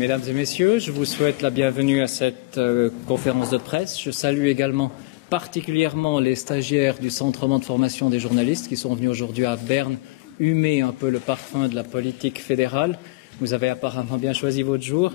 Mesdames et messieurs, je vous souhaite la bienvenue à cette conférence de presse. Je salue également particulièrement les stagiaires du Centre romand de formation des journalistes qui sont venus aujourd'hui à Berne humer un peu le parfum de la politique fédérale. Vous avez apparemment bien choisi votre jour.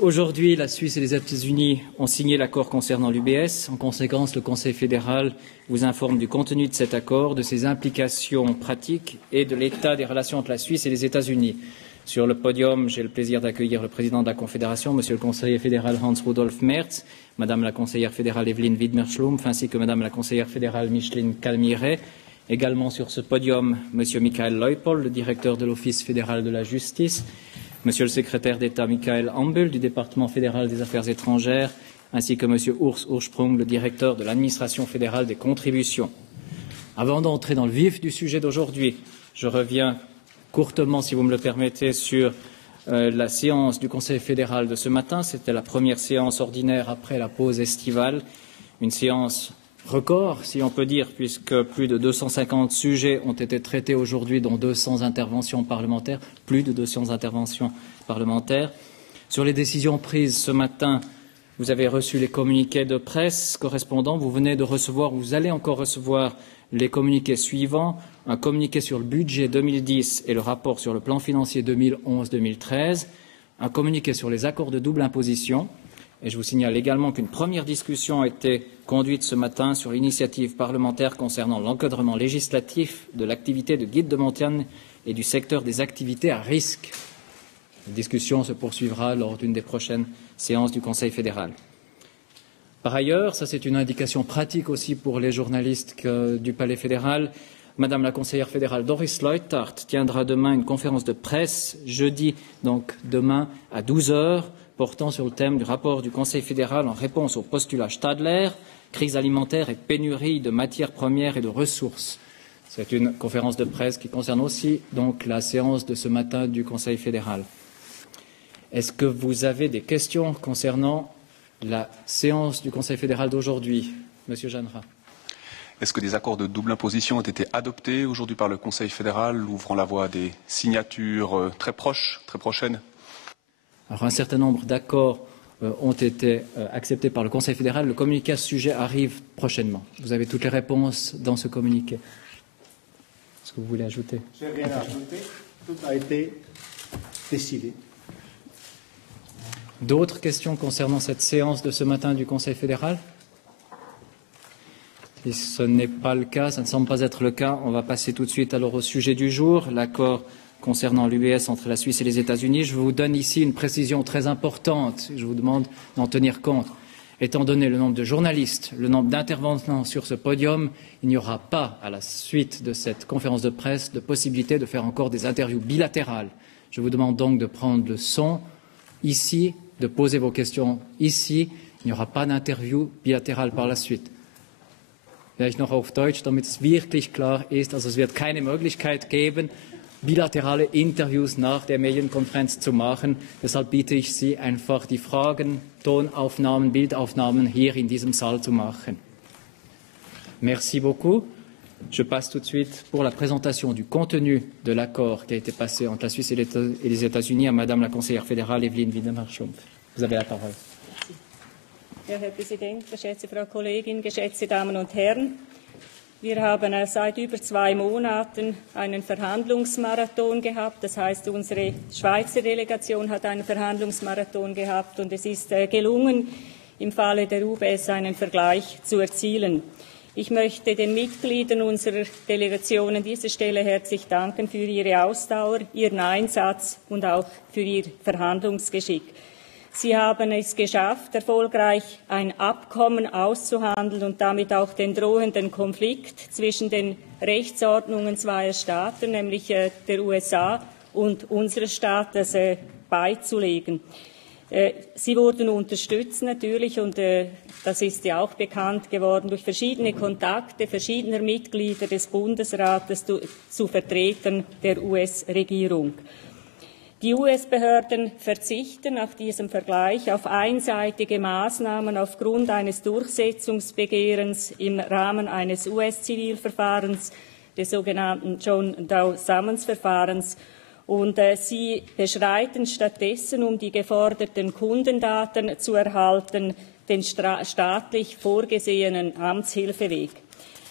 Aujourd'hui, la Suisse et les États-Unis ont signé l'accord concernant l'UBS. En conséquence, le Conseil fédéral vous informe du contenu de cet accord, de ses implications pratiques et de l'état des relations entre la Suisse et les États-Unis. Sur le podium, j'ai le plaisir d'accueillir le président de la Confédération, Monsieur le conseiller fédéral Hans-Rudolf Merz, Madame la conseillère fédérale Evelyn Widmer-Schlumpf, ainsi que Madame la conseillère fédérale Micheline Calmiret. Également sur ce podium, Monsieur Michael Leupold, le directeur de l'Office fédéral de la justice, Monsieur le secrétaire d'État Michael Ambul du département fédéral des affaires étrangères, ainsi que Monsieur Urs Ursprung, le directeur de l'administration fédérale des contributions. Avant d'entrer dans le vif du sujet d'aujourd'hui, je reviens courtement, si vous me le permettez, sur la séance du Conseil fédéral de ce matin. C'était la première séance ordinaire après la pause estivale, une séance record, si on peut dire, puisque plus de 250 sujets ont été traités aujourd'hui, dont 200 interventions parlementaires, plus de 200 interventions parlementaires. Sur les décisions prises ce matin, vous avez reçu les communiqués de presse correspondants. Vous venez de recevoir, vous allez encore recevoir les communiqués suivants, un communiqué sur le budget 2010 et le rapport sur le plan financier 2011-2013, un communiqué sur les accords de double imposition. Et je vous signale également qu'une première discussion a été conduite ce matin sur l'initiative parlementaire concernant l'encadrement législatif de l'activité de guide de montagne et du secteur des activités à risque. La discussion se poursuivra lors d'une des prochaines séances du Conseil fédéral. Par ailleurs, ça c'est une indication pratique aussi pour les journalistes du Palais fédéral, Madame la conseillère fédérale Doris Leuthard tiendra demain une conférence de presse, jeudi, donc demain à 12 heures, portant sur le thème du rapport du Conseil fédéral en réponse au postulat Stadler, crise alimentaire et pénurie de matières premières et de ressources. C'est une conférence de presse qui concerne aussi donc la séance de ce matin du Conseil fédéral. Est-ce que vous avez des questions concernant la séance du Conseil fédéral d'aujourd'hui? Monsieur Jeannera. Est-ce que des accords de double imposition ont été adoptés aujourd'hui par le Conseil fédéral, ouvrant la voie à des signatures très proches, très prochaines? Alors, un certain nombre d'accords ont été acceptés par le Conseil fédéral. Le communiqué à ce sujet arrive prochainement. Vous avez toutes les réponses dans ce communiqué. Est-ce que vous voulez ajouter? Je n'ai rien à ajouter. Tout a été décidé. D'autres questions concernant cette séance de ce matin du Conseil fédéral? Si ce n'est pas le cas, ça ne semble pas être le cas, on va passer tout de suite alors au sujet du jour, l'accord concernant l'UBS entre la Suisse et les États-Unis. Je vous donne ici une précision très importante, je vous demande d'en tenir compte. Étant donné le nombre de journalistes, le nombre d'intervenants sur ce podium, il n'y aura pas, à la suite de cette conférence de presse, de possibilité de faire encore des interviews bilatérales. Je vous demande donc de prendre le son ici, de poser vos questions ici. Il n'y aura pas d'interview bilatérale par la suite. Vielleicht noch auf Deutsch, damit es wirklich klar ist. Also es wird keine Möglichkeit geben, bilaterale Interviews nach der Medienkonferenz zu machen. Deshalb bitte ich Sie einfach, die Fragen, Tonaufnahmen, Bildaufnahmen hier in diesem Saal zu machen. Merci beaucoup. Je passe tout de suite pour la présentation du contenu de l'accord qui a été passé entre la Suisse et les États-Unis à Madame la conseillère fédérale Evelyn Widmer-Schlumpf. Vous avez la parole. Ja, Herr Präsident, geschätzte Frau Kollegin, geschätzte Damen und Herren! Wir haben seit über 2 Monaten einen Verhandlungsmarathon gehabt. Das heißt, unsere Schweizer Delegation hat einen Verhandlungsmarathon gehabt und es ist gelungen, im Falle der UBS einen Vergleich zu erzielen. Ich möchte den Mitgliedern unserer Delegation an dieser Stelle herzlich danken für ihre Ausdauer, ihren Einsatz und auch für ihr Verhandlungsgeschick. Sie haben es geschafft, erfolgreich ein Abkommen auszuhandeln und damit auch den drohenden Konflikt zwischen den Rechtsordnungen zweier Staaten, nämlich der USA und unseres Staates, beizulegen. Sie wurden unterstützt natürlich und das ist ja auch bekannt geworden durch verschiedene Kontakte verschiedener Mitglieder des Bundesrates zu Vertretern der US-Regierung. Die US-Behörden verzichten nach diesem Vergleich auf einseitige Maßnahmen aufgrund eines Durchsetzungsbegehrens im Rahmen eines US-Zivilverfahrens, des sogenannten John Doe-Summons-Verfahrens. Und sie beschreiten stattdessen, um die geforderten Kundendaten zu erhalten, den staatlich vorgesehenen Amtshilfeweg.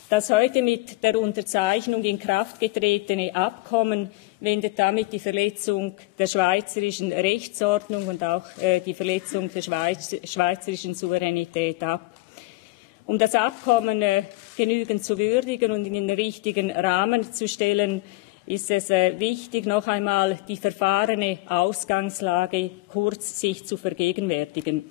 Das heute mit der Unterzeichnung in Kraft getretene Abkommen wendet damit die Verletzung der schweizerischen Rechtsordnung und auch die Verletzung der schweizerischen Souveränität ab. Um das Abkommen genügend zu würdigen und in den richtigen Rahmen zu stellen, ist es wichtig, noch einmal die verfahrene Ausgangslage kurz sich zu vergegenwärtigen.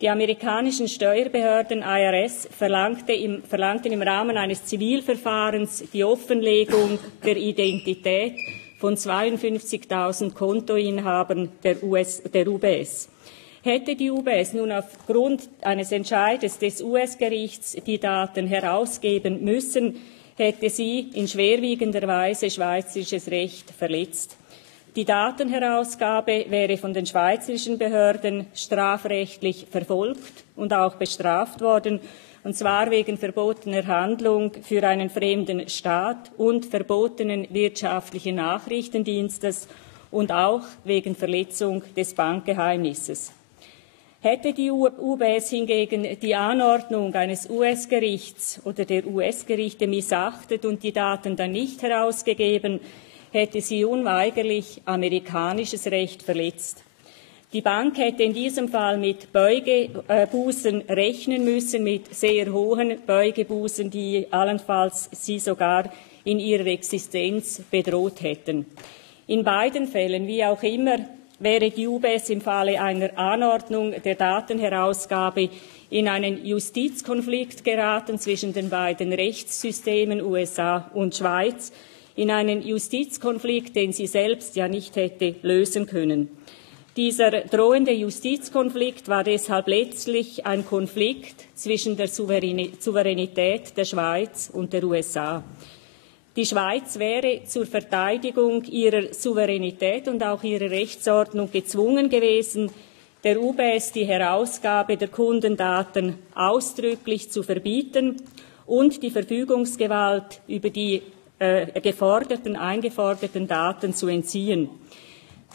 Die amerikanischen Steuerbehörden IRS verlangten im Rahmen eines Zivilverfahrens die Offenlegung der Identität von 52.000 Kontoinhabern der UBS. Hätte die UBS nun aufgrund eines Entscheides des US-Gerichts die Daten herausgeben müssen, hätte sie in schwerwiegender Weise schweizerisches Recht verletzt. Die Datenherausgabe wäre von den schweizerischen Behörden strafrechtlich verfolgt und auch bestraft worden, und zwar wegen verbotener Handlung für einen fremden Staat und verbotenen wirtschaftlichen Nachrichtendienstes und auch wegen Verletzung des Bankgeheimnisses. Hätte die UBS hingegen die Anordnung eines US-Gerichts oder der US-Gerichte missachtet und die Daten dann nicht herausgegeben, hätte sie unweigerlich amerikanisches Recht verletzt. Die Bank hätte in diesem Fall mit Beugebußen rechnen müssen, mit sehr hohen Beugebußen, die allenfalls sie sogar in ihrer Existenz bedroht hätten. In beiden Fällen, wie auch immer, wäre die UBS im Falle einer Anordnung der Datenherausgabe in einen Justizkonflikt geraten zwischen den beiden Rechtssystemen USA und Schweiz, in einen Justizkonflikt, den sie selbst ja nicht hätte lösen können. Dieser drohende Justizkonflikt war deshalb letztlich ein Konflikt zwischen der Souveränität der Schweiz und der USA. Die Schweiz wäre zur Verteidigung ihrer Souveränität und auch ihrer Rechtsordnung gezwungen gewesen, der UBS die Herausgabe der Kundendaten ausdrücklich zu verbieten und die Verfügungsgewalt über die eingeforderten Daten zu entziehen.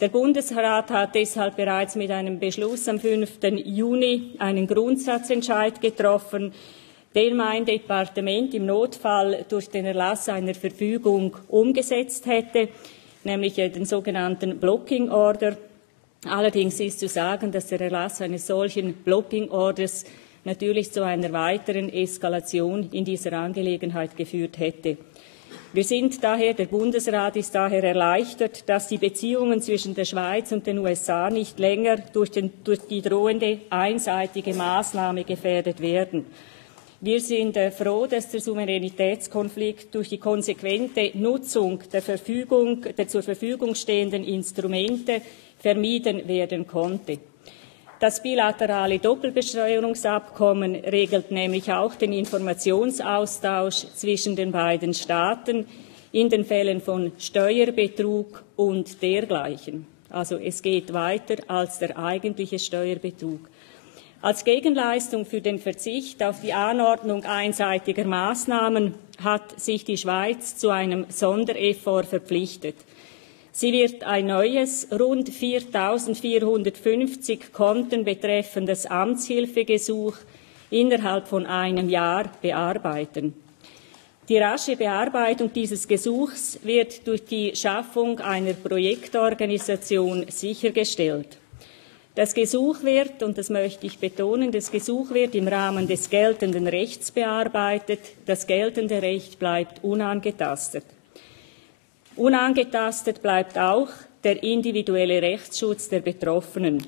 Der Bundesrat hat deshalb bereits mit einem Beschluss am 5. Juni einen Grundsatzentscheid getroffen, den mein Departement im Notfall durch den Erlass einer Verfügung umgesetzt hätte, nämlich den sogenannten Blocking Order. Allerdings ist zu sagen, dass der Erlass eines solchen Blocking Orders natürlich zu einer weiteren Eskalation in dieser Angelegenheit geführt hätte. Der Bundesrat ist daher erleichtert, dass die Beziehungen zwischen der Schweiz und den USA nicht länger durch die drohende einseitige Maßnahme gefährdet werden. Wir sind froh, dass der Souveränitätskonflikt durch die konsequente Nutzung der zur Verfügung stehenden Instrumente vermieden werden konnte. Das bilaterale Doppelbesteuerungsabkommen regelt nämlich auch den Informationsaustausch zwischen den beiden Staaten in den Fällen von Steuerbetrug und dergleichen. Also es geht weiter als der eigentliche Steuerbetrug. Als Gegenleistung für den Verzicht auf die Anordnung einseitiger Maßnahmen hat sich die Schweiz zu einem Sondereffort verpflichtet. Sie wird ein neues, rund 4.450 Konten betreffendes Amtshilfegesuch innerhalb von einem Jahr bearbeiten. Die rasche Bearbeitung dieses Gesuchs wird durch die Schaffung einer Projektorganisation sichergestellt. Das Gesuch wird, und das möchte ich betonen, das Gesuch wird im Rahmen des geltenden Rechts bearbeitet. Das geltende Recht bleibt unangetastet. Unangetastet bleibt auch der individuelle Rechtsschutz der Betroffenen.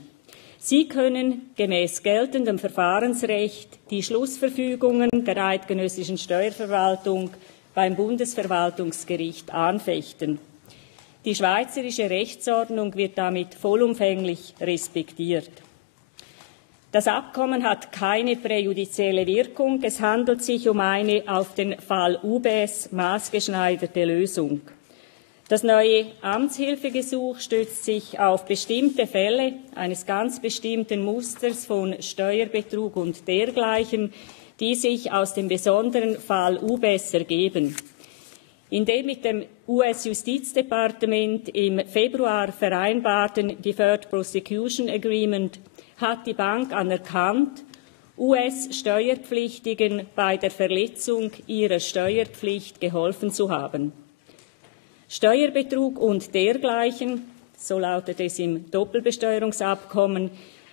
Sie können gemäß geltendem Verfahrensrecht die Schlussverfügungen der eidgenössischen Steuerverwaltung beim Bundesverwaltungsgericht anfechten. Die schweizerische Rechtsordnung wird damit vollumfänglich respektiert. Das Abkommen hat keine präjudizielle Wirkung. Es handelt sich um eine auf den Fall UBS maßgeschneiderte Lösung. Das neue Amtshilfegesuch stützt sich auf bestimmte Fälle eines ganz bestimmten Musters von Steuerbetrug und dergleichen, die sich aus dem besonderen Fall UBS ergeben. In dem mit dem US-Justizdepartement im Februar vereinbarten Deferred Prosecution Agreement hat die Bank anerkannt, US-Steuerpflichtigen bei der Verletzung ihrer Steuerpflicht geholfen zu haben. Steuerbetrug und dergleichen, so lautet es im Doppelbesteuerungsabkommen,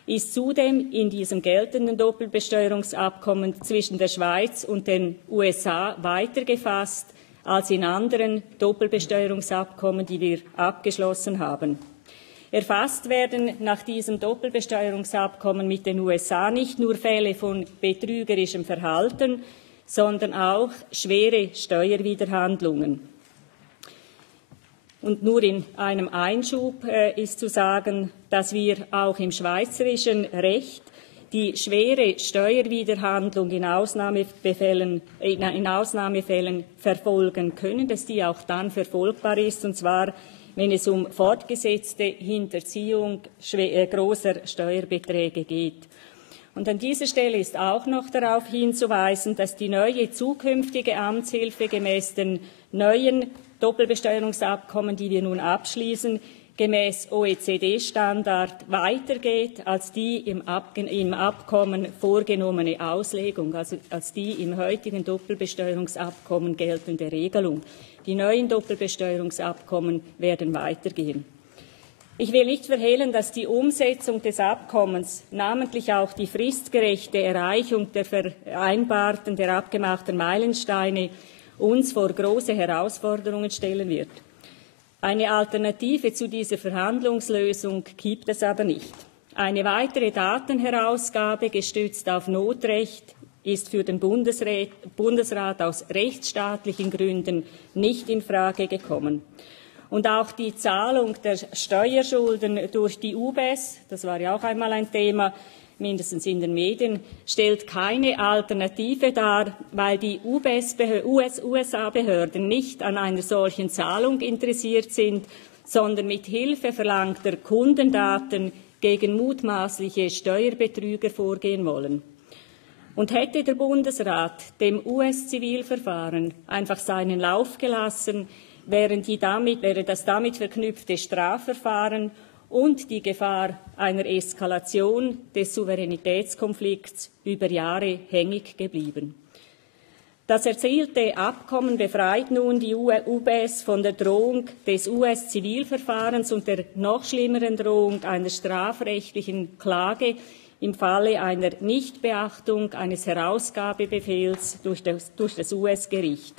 ist zudem in diesem geltenden Doppelbesteuerungsabkommen zwischen der Schweiz und den USA weiter gefasst als in anderen Doppelbesteuerungsabkommen, die wir abgeschlossen haben. Erfasst werden nach diesem Doppelbesteuerungsabkommen mit den USA nicht nur Fälle von betrügerischem Verhalten, sondern auch schwere Steuerwiderhandlungen. Und nur in einem Einschub ist zu sagen, dass wir auch im schweizerischen Recht die schwere Steuerwiderhandlung in Ausnahmefällen verfolgen können, dass die auch dann verfolgbar ist, und zwar wenn es um fortgesetzte Hinterziehung großer Steuerbeträge geht. Und an dieser Stelle ist auch noch darauf hinzuweisen, dass die neue zukünftige Amtshilfe gemäß den neuen Doppelbesteuerungsabkommen, die wir nun abschließen, gemäß OECD-Standard weitergeht als die im Abkommen vorgenommene Auslegung, also als die im heutigen Doppelbesteuerungsabkommen geltende Regelung. Die neuen Doppelbesteuerungsabkommen werden weitergehen. Ich will nicht verhehlen, dass die Umsetzung des Abkommens, namentlich auch die fristgerechte Erreichung der vereinbarten, der abgemachten Meilensteine, uns vor große Herausforderungen stellen wird. Eine Alternative zu dieser Verhandlungslösung gibt es aber nicht. Eine weitere Datenherausgabe gestützt auf Notrecht ist für den Bundesrat aus rechtsstaatlichen Gründen nicht in Frage gekommen. Und auch die Zahlung der Steuerschulden durch die UBS, das war ja auch einmal ein Thema, mindestens in den Medien, stellt keine Alternative dar, weil die USA-Behörden nicht an einer solchen Zahlung interessiert sind, sondern mit Hilfe verlangter Kundendaten gegen mutmaßliche Steuerbetrüger vorgehen wollen. Und hätte der Bundesrat dem US-Zivilverfahren einfach seinen Lauf gelassen, wäre das damit verknüpfte Strafverfahren und die Gefahr einer Eskalation des Souveränitätskonflikts über Jahre hängig geblieben. Das erzielte Abkommen befreit nun die UBS von der Drohung des US-Zivilverfahrens und der noch schlimmeren Drohung einer strafrechtlichen Klage im Falle einer Nichtbeachtung eines Herausgabebefehls durch das US-Gericht.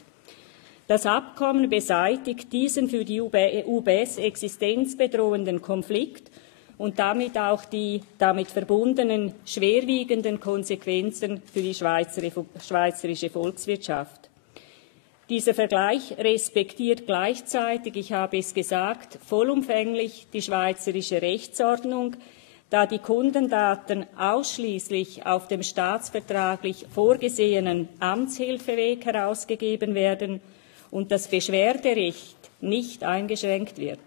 Das Abkommen beseitigt diesen für die UBS existenzbedrohenden Konflikt und damit auch die damit verbundenen schwerwiegenden Konsequenzen für die schweizerische Volkswirtschaft. Dieser Vergleich respektiert gleichzeitig, ich habe es gesagt, vollumfänglich die schweizerische Rechtsordnung, da die Kundendaten ausschließlich auf dem staatsvertraglich vorgesehenen Amtshilfeweg herausgegeben werden und das Beschwerderecht nicht eingeschränkt wird.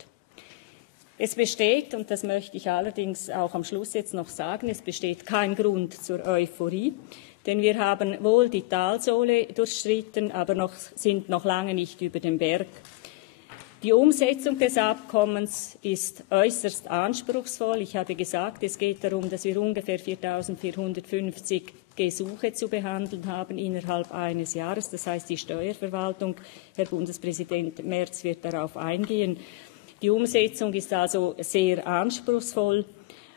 Es besteht, und das möchte ich allerdings auch am Schluss jetzt noch sagen, es besteht kein Grund zur Euphorie, denn wir haben wohl die Talsohle durchschritten, aber sind noch lange nicht über dem Berg. Die Umsetzung des Abkommens ist äußerst anspruchsvoll. Ich habe gesagt, es geht darum, dass wir ungefähr 4.450 Gesuche zu behandeln haben innerhalb eines Jahres. Das heißt, die Steuerverwaltung, Herr Bundespräsident Merz wird darauf eingehen. Die Umsetzung ist also sehr anspruchsvoll.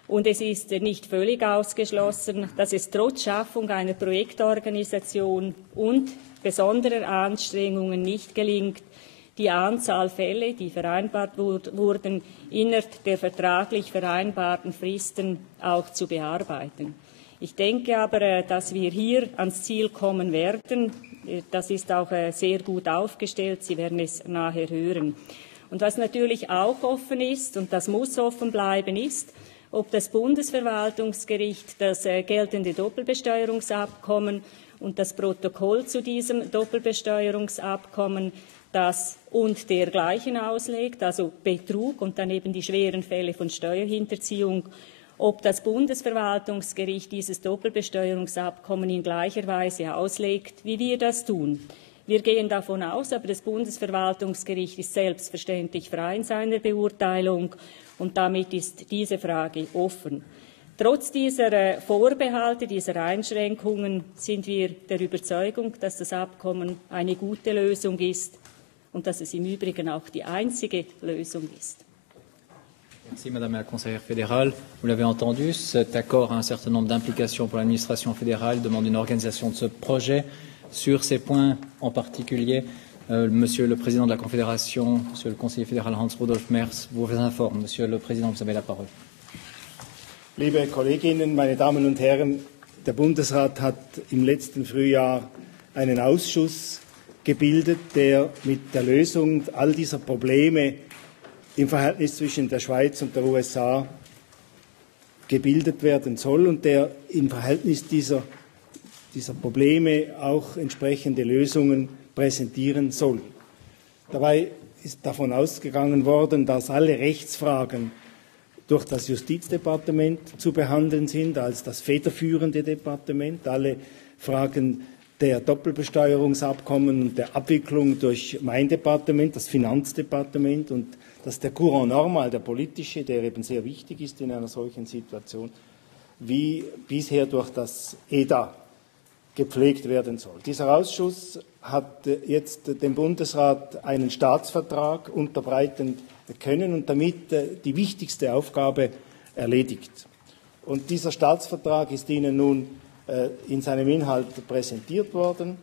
Und es ist nicht völlig ausgeschlossen, dass es trotz Schaffung einer Projektorganisation und besonderer Anstrengungen nicht gelingt, die Anzahl Fälle, die vereinbart wurden, innerhalb der vertraglich vereinbarten Fristen auch zu bearbeiten. Ich denke aber, dass wir hier ans Ziel kommen werden. Das ist auch sehr gut aufgestellt. Sie werden es nachher hören. Und was natürlich auch offen ist, und das muss offen bleiben, ist, ob das Bundesverwaltungsgericht das geltende Doppelbesteuerungsabkommen und das Protokoll zu diesem Doppelbesteuerungsabkommen das und dergleichen auslegt, also Betrug und dann eben die schweren Fälle von Steuerhinterziehung, ob das Bundesverwaltungsgericht dieses Doppelbesteuerungsabkommen in gleicher Weise auslegt, wie wir das tun. Wir gehen davon aus, aber das Bundesverwaltungsgericht ist selbstverständlich frei in seiner Beurteilung und damit ist diese Frage offen. Trotz dieser Vorbehalte, dieser Einschränkungen sind wir der Überzeugung, dass das Abkommen eine gute Lösung ist und dass es im Übrigen auch die einzige Lösung ist. Merci Madame la conseillère fédérale. Vous l'avez entendu, cet accord a un certain nombre d'implications pour l'administration fédérale, demande une organisation de ce projet. Sur ces points en particulier, Monsieur le Président de la Confédération, Monsieur le conseiller fédéral Hans-Rudolf Merz, vous informe. Monsieur le Président, vous avez la parole. Liebe Kolleginnen, meine Damen und Herren, der Bundesrat hat im letzten Frühjahr einen Ausschuss gebildet, der mit der Lösung all dieser Probleme im Verhältnis zwischen der Schweiz und der USA gebildet werden soll und der im Verhältnis dieser Probleme auch entsprechende Lösungen präsentieren soll. Dabei ist davon ausgegangen worden, dass alle Rechtsfragen durch das Justizdepartement zu behandeln sind, als das federführende Departement. Alle Fragen der Doppelbesteuerungsabkommen und der Abwicklung durch mein Departement, das Finanzdepartement, und dass der Courant normal, der politische, der eben sehr wichtig ist in einer solchen Situation, wie bisher durch das EDA gepflegt werden soll. Dieser Ausschuss hat jetzt dem Bundesrat einen Staatsvertrag unterbreiten können und damit die wichtigste Aufgabe erledigt. Und dieser Staatsvertrag ist Ihnen nun in seinem Inhalt präsentiert worden.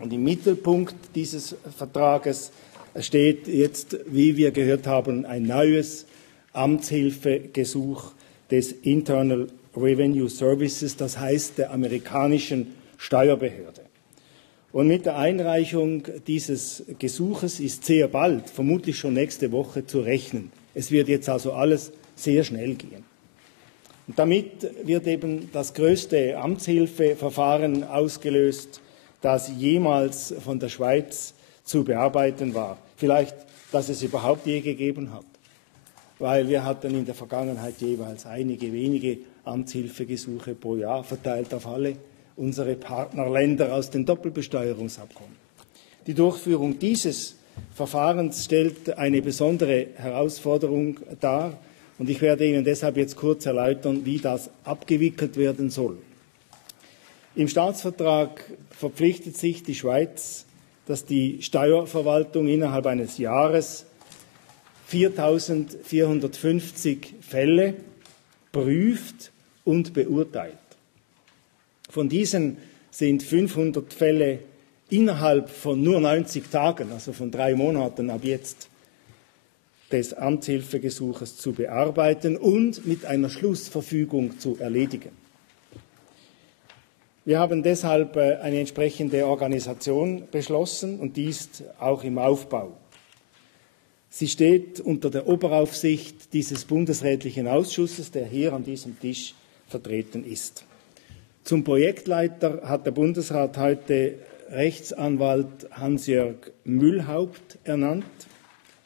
Und im Mittelpunkt dieses Vertrages steht jetzt, wie wir gehört haben, ein neues Amtshilfegesuch des Internal Revenue Services, das heißt der amerikanischen Steuerbehörde. Und mit der Einreichung dieses Gesuches ist sehr bald, vermutlich schon nächste Woche, zu rechnen. Es wird jetzt also alles sehr schnell gehen. Und damit wird eben das größte Amtshilfeverfahren ausgelöst, das jemals von der Schweiz zu bearbeiten war. Vielleicht, dass es überhaupt je gegeben hat, weil wir hatten in der Vergangenheit jeweils einige wenige Amtshilfegesuche pro Jahr, verteilt auf alle unsere Partnerländer aus den Doppelbesteuerungsabkommen. Die Durchführung dieses Verfahrens stellt eine besondere Herausforderung dar, und ich werde Ihnen deshalb jetzt kurz erläutern, wie das abgewickelt werden soll. Im Staatsvertrag verpflichtet sich die Schweiz, dass die Steuerverwaltung innerhalb eines Jahres 4.450 Fälle prüft und beurteilt. Von diesen sind 500 Fälle innerhalb von nur 90 Tagen, also von 3 Monaten ab jetzt, des Amtshilfegesuches zu bearbeiten und mit einer Schlussverfügung zu erledigen. Wir haben deshalb eine entsprechende Organisation beschlossen und die ist auch im Aufbau. Sie steht unter der Oberaufsicht dieses bundesrätlichen Ausschusses, der hier an diesem Tisch vertreten ist. Zum Projektleiter hat der Bundesrat heute Rechtsanwalt Hans-Jörg Mühlhaupt ernannt.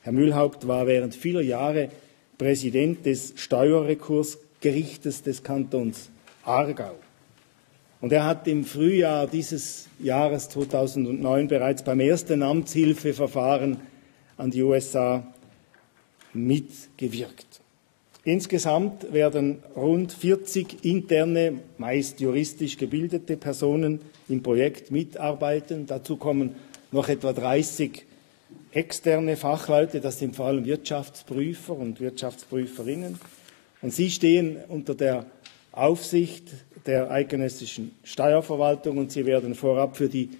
Herr Mühlhaupt war während vieler Jahre Präsident des Steuerrekursgerichtes des Kantons Aargau. Und er hat im Frühjahr dieses Jahres 2009 bereits beim ersten Amtshilfeverfahren an die USA mitgewirkt. Insgesamt werden rund 40 interne, meist juristisch gebildete Personen im Projekt mitarbeiten. Dazu kommen noch etwa 30 externe Fachleute, das sind vor allem Wirtschaftsprüfer und Wirtschaftsprüferinnen. Und sie stehen unter der Aufsicht der eidgenössischen Steuerverwaltung und sie werden vorab für die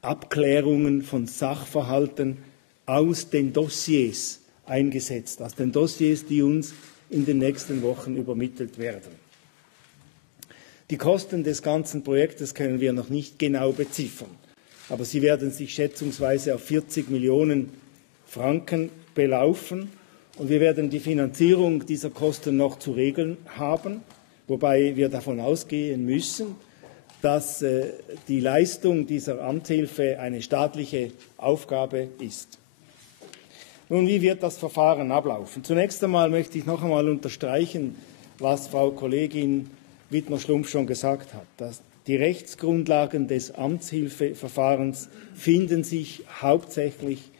Abklärungen von Sachverhalten aus den Dossiers eingesetzt, aus den Dossiers, die uns in den nächsten Wochen übermittelt werden. Die Kosten des ganzen Projektes können wir noch nicht genau beziffern, aber sie werden sich schätzungsweise auf 40 Millionen Franken belaufen und wir werden die Finanzierung dieser Kosten noch zu regeln haben, wobei wir davon ausgehen müssen, dass die Leistung dieser Amtshilfe eine staatliche Aufgabe ist. Nun, wie wird das Verfahren ablaufen? Zunächst einmal möchte ich noch einmal unterstreichen, was Frau Kollegin Wittmer-Schlumpf schon gesagt hat. Die Rechtsgrundlagen des Amtshilfeverfahrens finden sich hauptsächlich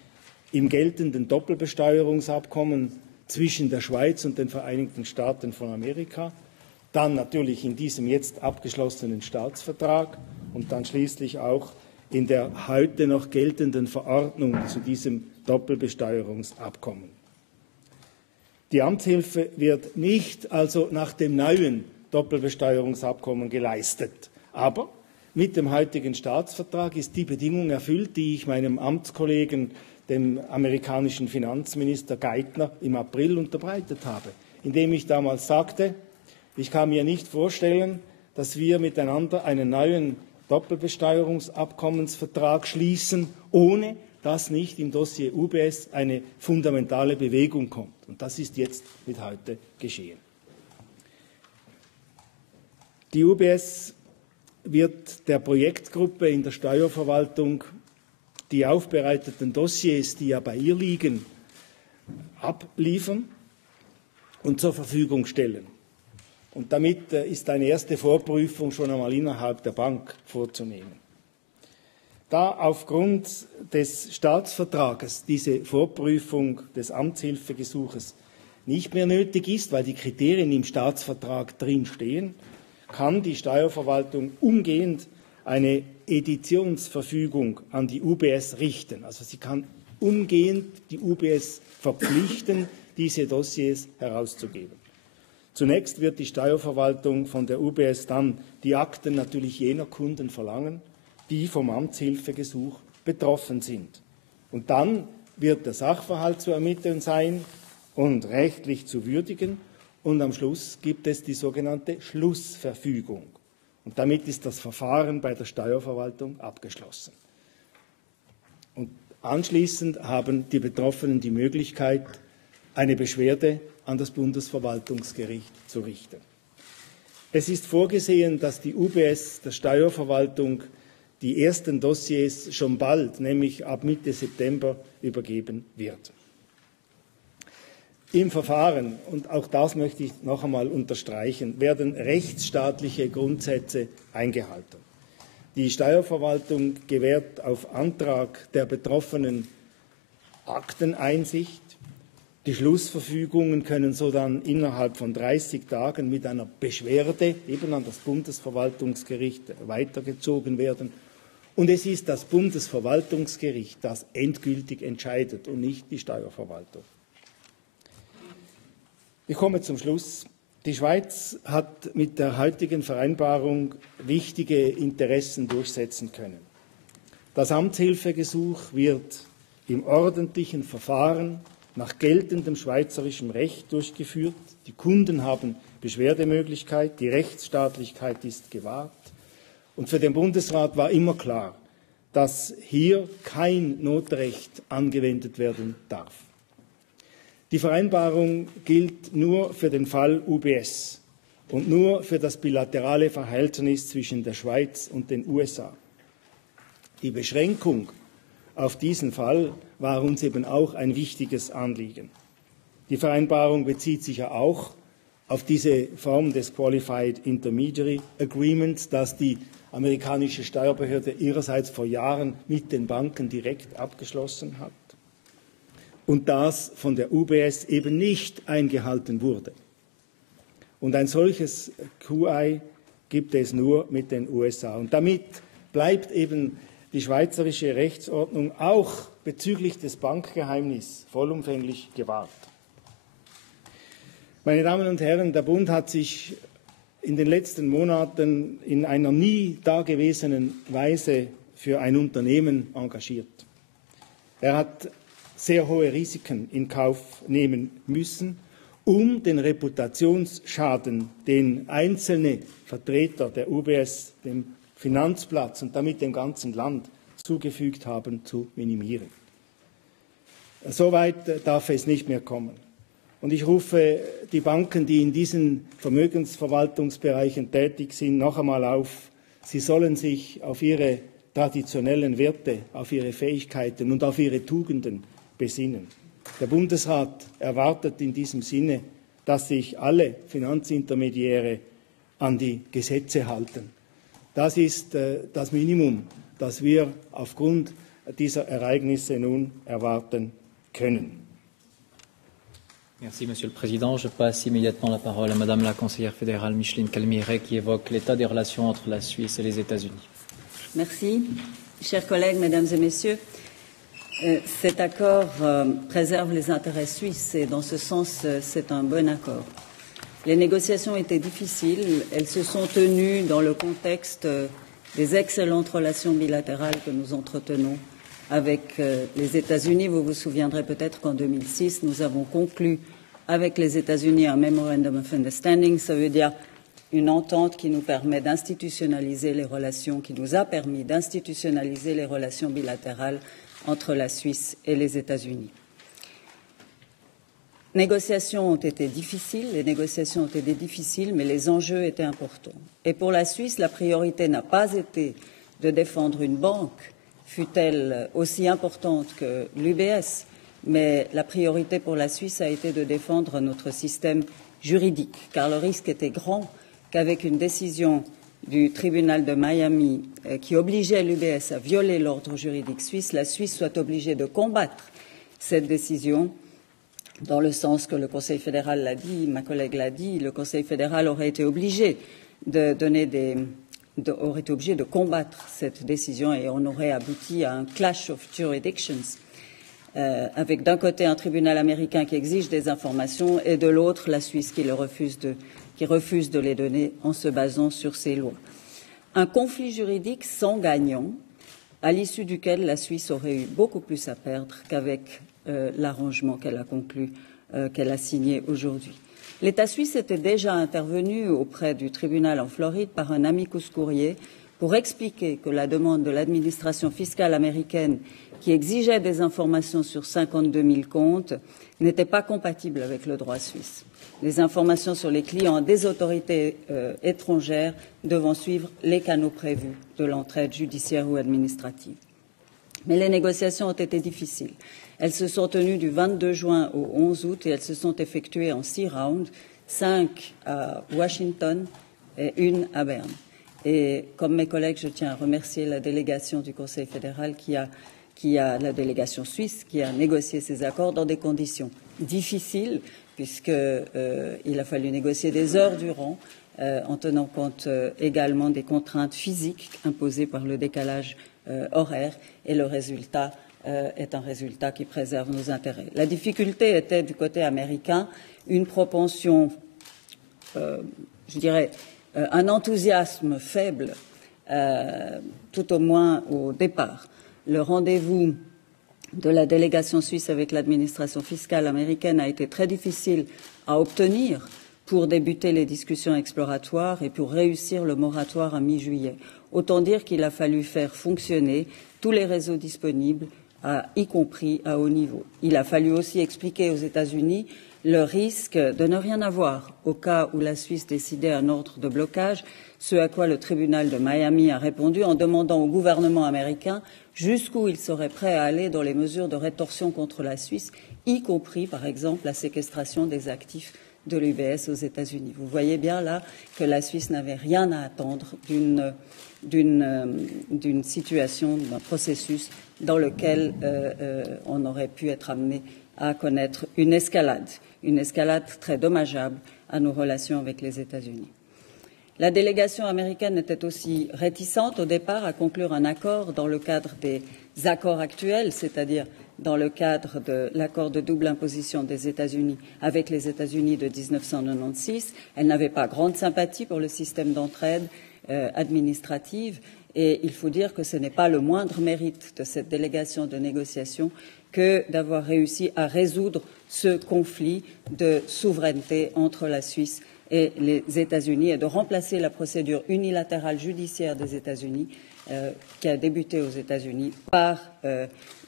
im geltenden Doppelbesteuerungsabkommen zwischen der Schweiz und den Vereinigten Staaten von Amerika, dann natürlich in diesem jetzt abgeschlossenen Staatsvertrag und dann schließlich auch in der heute noch geltenden Verordnung zu diesem Doppelbesteuerungsabkommen. Die Amtshilfe wird nicht also nach dem neuen Doppelbesteuerungsabkommen geleistet. Aber mit dem heutigen Staatsvertrag ist die Bedingung erfüllt, die ich meinem Amtskollegen, dem amerikanischen Finanzminister Geithner, im April unterbreitet habe, indem ich damals sagte, ich kann mir nicht vorstellen, dass wir miteinander einen neuen Doppelbesteuerungsabkommensvertrag schließen, ohne dass nicht im Dossier UBS eine fundamentale Bewegung kommt. Und das ist jetzt mit heute geschehen. Die UBS wird der Projektgruppe in der Steuerverwaltung die aufbereiteten Dossiers, die ja bei ihr liegen, abliefern und zur Verfügung stellen. Und damit ist eine erste Vorprüfung schon einmal innerhalb der Bank vorzunehmen. Da aufgrund des Staatsvertrages diese Vorprüfung des Amtshilfegesuches nicht mehr nötig ist, weil die Kriterien im Staatsvertrag drin stehen, kann die Steuerverwaltung umgehend eine Editionsverfügung an die UBS richten. Also sie kann umgehend die UBS verpflichten, diese Dossiers herauszugeben. Zunächst wird die Steuerverwaltung von der UBS dann die Akten natürlich jener Kunden verlangen, die vom Amtshilfegesuch betroffen sind. Und dann wird der Sachverhalt zu ermitteln sein und rechtlich zu würdigen. Und am Schluss gibt es die sogenannte Schlussverfügung. Und damit ist das Verfahren bei der Steuerverwaltung abgeschlossen. Und anschließend haben die Betroffenen die Möglichkeit, eine Beschwerde an das Bundesverwaltungsgericht zu richten. Es ist vorgesehen, dass die UBS der Steuerverwaltung die ersten Dossiers schon bald, nämlich ab Mitte September, übergeben wird. Im Verfahren, und auch das möchte ich noch einmal unterstreichen, werden rechtsstaatliche Grundsätze eingehalten. Die Steuerverwaltung gewährt auf Antrag der Betroffenen Akteneinsicht. Die Schlussverfügungen können so dann innerhalb von 30 Tagen mit einer Beschwerde eben an das Bundesverwaltungsgericht weitergezogen werden. Und es ist das Bundesverwaltungsgericht, das endgültig entscheidet und nicht die Steuerverwaltung. Ich komme zum Schluss. Die Schweiz hat mit der heutigen Vereinbarung wichtige Interessen durchsetzen können. Das Amtshilfegesuch wird im ordentlichen Verfahren nach geltendem schweizerischem Recht durchgeführt. Die Kunden haben Beschwerdemöglichkeit, die Rechtsstaatlichkeit ist gewahrt. Und für den Bundesrat war immer klar, dass hier kein Notrecht angewendet werden darf. Die Vereinbarung gilt nur für den Fall UBS und nur für das bilaterale Verhältnis zwischen der Schweiz und den USA. Die Beschränkung auf diesen Fall war uns eben auch ein wichtiges Anliegen. Die Vereinbarung bezieht sich ja auch auf diese Form des Qualified Intermediary Agreements, das die amerikanische Steuerbehörde ihrerseits vor Jahren mit den Banken direkt abgeschlossen hat und das von der UBS eben nicht eingehalten wurde. Und ein solches QI gibt es nur mit den USA. Und damit bleibt eben die schweizerische Rechtsordnung auch bezüglich des Bankgeheimnisses vollumfänglich gewahrt. Meine Damen und Herren, der Bund hat sich in den letzten Monaten in einer nie dagewesenen Weise für ein Unternehmen engagiert. Er hat sehr hohe Risiken in Kauf nehmen müssen, um den Reputationsschaden, den einzelne Vertreter der UBS dem Finanzplatz und damit dem ganzen Land zugefügt haben, zu minimieren. Soweit darf es nicht mehr kommen. Und ich rufe die Banken, die in diesen Vermögensverwaltungsbereichen tätig sind, noch einmal auf, sie sollen sich auf ihre traditionellen Werte, auf ihre Fähigkeiten und auf ihre Tugenden besinnen. Der Bundesrat erwartet in diesem Sinne, dass sich alle Finanzintermediäre an die Gesetze halten Das ist das Minimum, das wir aufgrund dieser Ereignisse nun erwarten können. Merci, Monsieur le Président. Je passe immédiatement la parole à Madame la conseillère fédérale Micheline Calmiret qui évoque l'état des relations entre la Suisse et les États-Unis. Merci. Chers collègues, Mesdames et Messieurs, cet accord préserve les intérêts suisses et dans ce sens, c'est un bon accord. Les négociations étaient difficiles. Elles se sont tenues dans le contexte des excellentes relations bilatérales que nous entretenons avec les États-Unis. Vous vous souviendrez peut-être qu'en 2006, nous avons conclu avec les États-Unis un Memorandum of Understanding. Ça veut dire une entente qui nous permet d'institutionnaliser les relations, qui nous a permis d'institutionnaliser les relations bilatérales entre la Suisse et les États-Unis. Les négociations ont été difficiles, mais les enjeux étaient importants. Et pour la Suisse, la priorité n'a pas été de défendre une banque, fût-elle aussi importante que l'UBS, mais la priorité pour la Suisse a été de défendre notre système juridique, car le risque était grand qu'avec une décision du tribunal de Miami qui obligeait l'UBS à violer l'ordre juridique suisse, la Suisse soit obligée de combattre cette décision dans le sens que le Conseil fédéral l'a dit, ma collègue l'a dit, le Conseil fédéral aurait été obligé de combattre cette décision et on aurait abouti à un clash of jurisdictions avec d'un côté un tribunal américain qui exige des informations et de l'autre la Suisse qui refuse de les donner en se basant sur ses lois. Un conflit juridique sans gagnant, à l'issue duquel la Suisse aurait eu beaucoup plus à perdre qu'avec l'arrangement qu'elle a conclu, qu'elle a signé aujourd'hui. L'État suisse était déjà intervenu auprès du tribunal en Floride par un amicus curiae pour expliquer que la demande de l'administration fiscale américaine qui exigeait des informations sur 52 000 comptes n'était pas compatible avec le droit suisse. Les informations sur les clients des autorités étrangères devant suivre les canaux prévus de l'entraide judiciaire ou administrative. Mais les négociations ont été difficiles. Elles se sont tenues du 22 juin au 11 août et elles se sont effectuées en 6 rounds, 5 à Washington et 1 à Berne. Et comme mes collègues, je tiens à remercier la délégation du Conseil fédéral la délégation suisse qui a négocié ces accords dans des conditions difficiles puisqu'il a fallu négocier des heures durant en tenant compte également des contraintes physiques imposées par le décalage horaire et le résultat est un résultat qui préserve nos intérêts. La difficulté était du côté américain une propension, je dirais, un enthousiasme faible, tout au moins au départ. Le rendez-vous de la délégation suisse avec l'administration fiscale américaine a été très difficile à obtenir pour débuter les discussions exploratoires et pour réussir le moratoire à mi-juillet. Autant dire qu'il a fallu faire fonctionner tous les réseaux disponibles, y compris à haut niveau. Il a fallu aussi expliquer aux États-Unis le risque de ne rien avoir au cas où la Suisse décidait un ordre de blocage, ce à quoi le tribunal de Miami a répondu en demandant au gouvernement américain jusqu'où il serait prêt à aller dans les mesures de rétorsion contre la Suisse, y compris, par exemple, la séquestration des actifs de l'UBS aux États-Unis. Vous voyez bien là que la Suisse n'avait rien à attendre d'une situation, d'un processus dans lequel on aurait pu être amené à connaître une escalade très dommageable à nos relations avec les États-Unis. La délégation américaine était aussi réticente au départ à conclure un accord dans le cadre des accords actuels, c'est-à-dire dans le cadre de l'accord de double imposition des États-Unis avec les États-Unis de 1996. Elle n'avait pas grande sympathie pour le système d'entraide administrative et il faut dire que ce n'est pas le moindre mérite de cette délégation de négociation que d'avoir réussi à résoudre ce conflit de souveraineté entre la Suisse et les États-Unis et de remplacer la procédure unilatérale judiciaire des États-Unis qui a débuté aux États-Unis par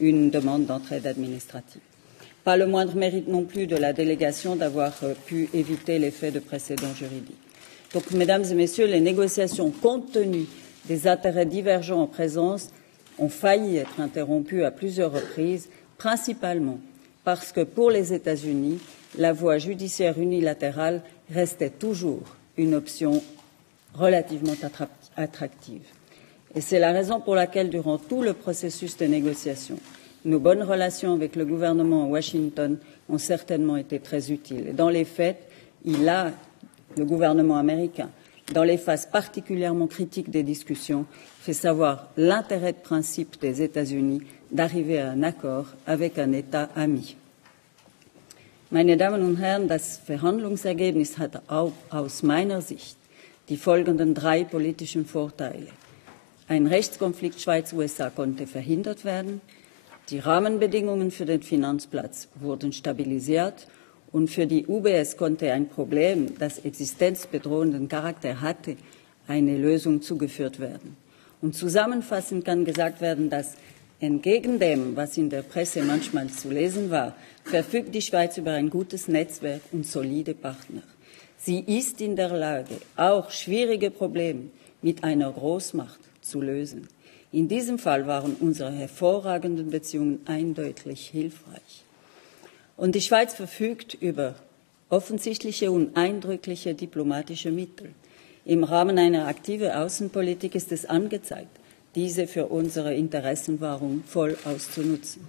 une demande d'entraide administrative. Pas le moindre mérite non plus de la délégation d'avoir pu éviter l'effet de précédents juridiques. Donc, mesdames et messieurs, les négociations, compte tenu des intérêts divergents en présence, ont failli être interrompues à plusieurs reprises, principalement parce que pour les États-Unis, la voie judiciaire unilatérale restait toujours une option relativement attractive. Et c'est la raison pour laquelle, durant tout le processus de négociation, nos bonnes relations avec le gouvernement à Washington ont certainement été très utiles. Et dans les faits, le gouvernement américain, dans les phases particulièrement critiques des discussions, fait savoir l'intérêt de principe des États-Unis d'arriver à un accord avec un État ami. Meine Damen und Herren, das Verhandlungsergebnis hat auch aus meiner Sicht die folgenden 3 politischen Vorteile. Ein Rechtskonflikt Schweiz-USA konnte verhindert werden, die Rahmenbedingungen für den Finanzplatz wurden stabilisiert und für die UBS konnte ein Problem, das existenzbedrohenden Charakter hatte, eine Lösung zugeführt werden. Und zusammenfassend kann gesagt werden, dass entgegen dem, was in der Presse manchmal zu lesen war, verfügt die Schweiz über ein gutes Netzwerk und solide Partner. Sie ist in der Lage, auch schwierige Probleme mit einer Großmacht zu lösen. In diesem Fall waren unsere hervorragenden Beziehungen eindeutig hilfreich. Und die Schweiz verfügt über offensichtliche und eindrückliche diplomatische Mittel. Im Rahmen einer aktiven Außenpolitik ist es angezeigt, diese für unsere Interessenwahrung voll auszunutzen.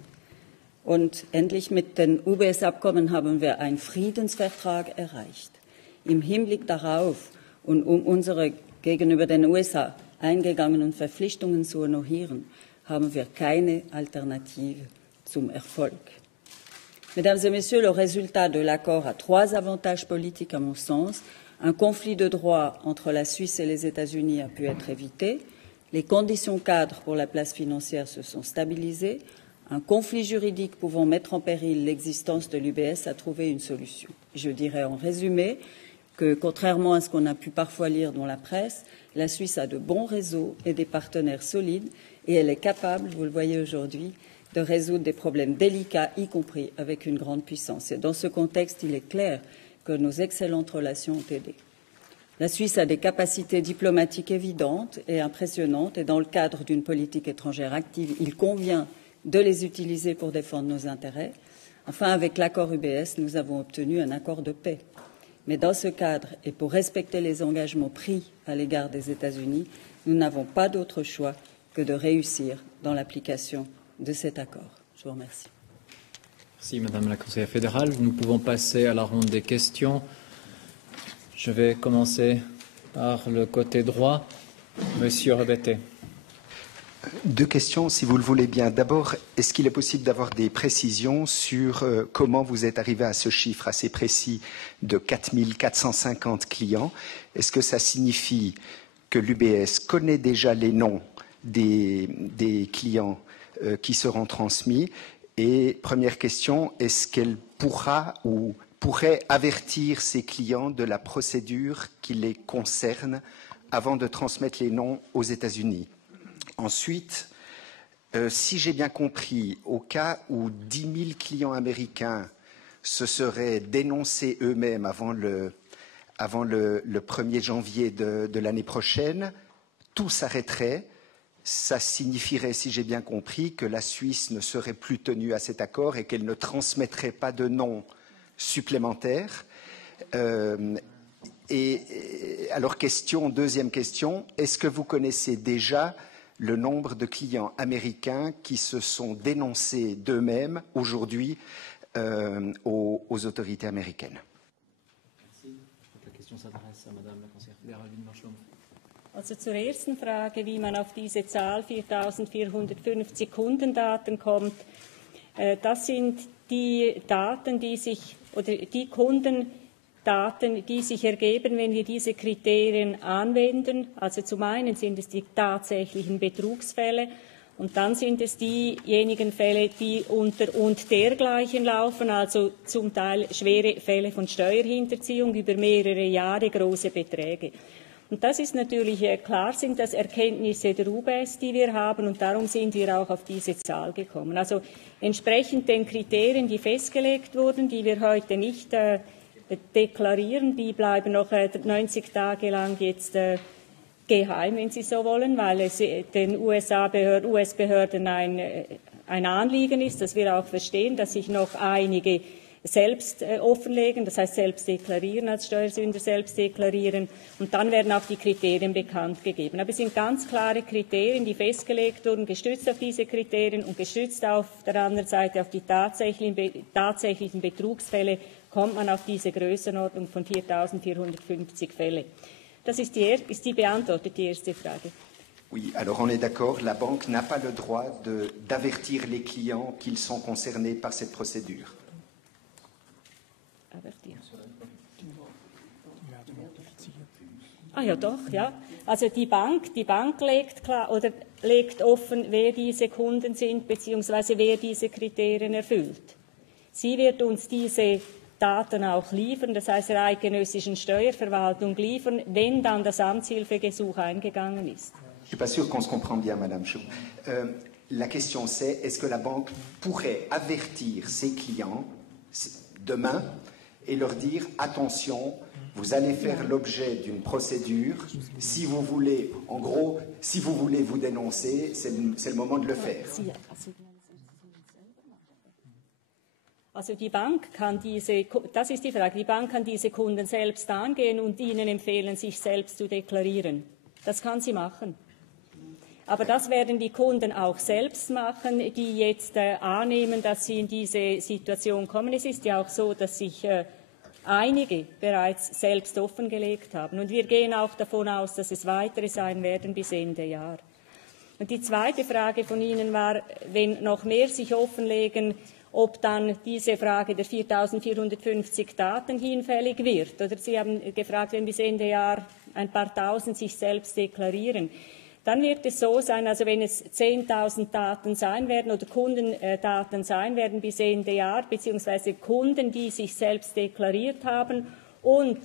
Und endlich mit den UBS-Abkommen haben wir einen Friedensvertrag erreicht. Im Hinblick darauf und um unsere gegenüber den USA eingegangenen Verpflichtungen zu honorieren, haben wir keine Alternative zum Erfolg. Mesdames et Messieurs, le résultat de l'accord a 3 avantages politiques à mon sens. Un conflit de droit entre la Suisse et les États-Unis a pu être évité. Les conditions cadres pour la place financière se sont stabilisées. Un conflit juridique pouvant mettre en péril l'existence de l'UBS a trouvé une solution. Je dirais en résumé que, contrairement à ce qu'on a pu parfois lire dans la presse, la Suisse a de bons réseaux et des partenaires solides et elle est capable, vous le voyez aujourd'hui, de résoudre des problèmes délicats, y compris avec une grande puissance. Et dans ce contexte, il est clair que nos excellentes relations ont aidé. La Suisse a des capacités diplomatiques évidentes et impressionnantes et dans le cadre d'une politique étrangère active, il convient de les utiliser pour défendre nos intérêts. Enfin, avec l'accord UBS, nous avons obtenu un accord de paix. Mais dans ce cadre et pour respecter les engagements pris à l'égard des États-Unis, nous n'avons pas d'autre choix que de réussir dans l'application de cet accord. Je vous remercie. Merci, Madame la conseillère fédérale. Nous pouvons passer à la ronde des questions. Je vais commencer par le côté droit. Monsieur Rebetté. 2 questions, si vous le voulez bien. D'abord, est-ce qu'il est possible d'avoir des précisions sur comment vous êtes arrivé à ce chiffre assez précis de 4 450 clients? Est-ce que ça signifie que l'UBS connaît déjà les noms des clients qui seront transmis? Et première question, est-ce qu'elle pourra ou pourrait avertir ses clients de la procédure qui les concerne avant de transmettre les noms aux États-Unis? Ensuite, si j'ai bien compris, au cas où 10 000 clients américains se seraient dénoncés eux-mêmes avant le 1er janvier de l'année prochaine, tout s'arrêterait. Ça signifierait, si j'ai bien compris, que la Suisse ne serait plus tenue à cet accord et qu'elle ne transmettrait pas de noms supplémentaires. Alors, deuxième question, est-ce que vous connaissez déjà le nombre de clients américains qui se sont dénoncés d'eux-mêmes aujourd'hui aux autorités américaines? Merci. La question s'adresse à Madame la conseillère fédérale Widmer-Schlumpf. Also zur ersten Frage, wie man auf diese Zahl 4.450 Kundendaten kommt. Das sind die Daten, die sich, oder die Kundendaten, die sich ergeben, wenn wir diese Kriterien anwenden. Also zum einen sind es die tatsächlichen Betrugsfälle und dann sind es diejenigen Fälle, die unter und dergleichen laufen, also zum Teil schwere Fälle von Steuerhinterziehung über mehrere Jahre, große Beträge. Und das ist natürlich klar, sind das Erkenntnisse der UBS, die wir haben, und darum sind wir auch auf diese Zahl gekommen. Also entsprechend den Kriterien, die festgelegt wurden, die wir heute nicht deklarieren, die bleiben noch 90 Tage lang jetzt geheim, wenn Sie so wollen, weil es den US-Behörden ein Anliegen ist, dass wir auch verstehen, dass sich noch einige selbst offenlegen, das heißt selbst deklarieren, als Steuersünder selbst deklarieren, und dann werden auch die Kriterien bekannt gegeben. Aber es sind ganz klare Kriterien, die festgelegt wurden, gestützt auf diese Kriterien und gestützt auf der anderen Seite auf die tatsächlichen Betrugsfälle kommt man auf diese Größenordnung von 4.450 Fälle. Das ist die beantwortet, die erste Frage. Oui, alors on est d'accord, la banque n'a pas le droit d'avertir les clients qu'ils sont concernés par cette procédure. Ah ja, doch, ja. Also die Bank legt offen, wer diese Kunden sind, beziehungsweise wer diese Kriterien erfüllt. Sie wird uns diese Daten auch liefern, das heißt der eidgenössischen Steuerverwaltung liefern, wenn dann das Amtshilfegesuch eingegangen ist. Je ne suis pas sûr qu'on se comprend bien, Madame Chou. La question c'est, est-ce que la banque pourrait avertir ses clients demain et leur dire, attention, vous allez faire l'objet d'une procédure, si vous voulez, en gros, si vous voulez vous dénoncer, c'est le moment de le faire. Also die Bank kann das ist die Frage, die Bank kann diese Kunden selbst angehen und ihnen empfehlen, sich selbst zu deklarieren. Das kann sie machen. Aber das werden die Kunden auch selbst machen, die jetzt annehmen, dass sie in diese Situation kommen. Es ist ja auch so, dass sich einige bereits selbst offengelegt haben. Und wir gehen auch davon aus, dass es weitere sein werden bis Ende Jahr. Und die zweite Frage von Ihnen war, wenn noch mehr sich offenlegen, ob dann diese Frage der 4.450 Daten hinfällig wird. Oder Sie haben gefragt, wenn bis Ende Jahr ein paar Tausend sich selbst deklarieren. Dann wird es so sein, also wenn es 10.000 Daten sein werden oder Kundendaten sein werden bis Ende Jahr, beziehungsweise Kunden, die sich selbst deklariert haben und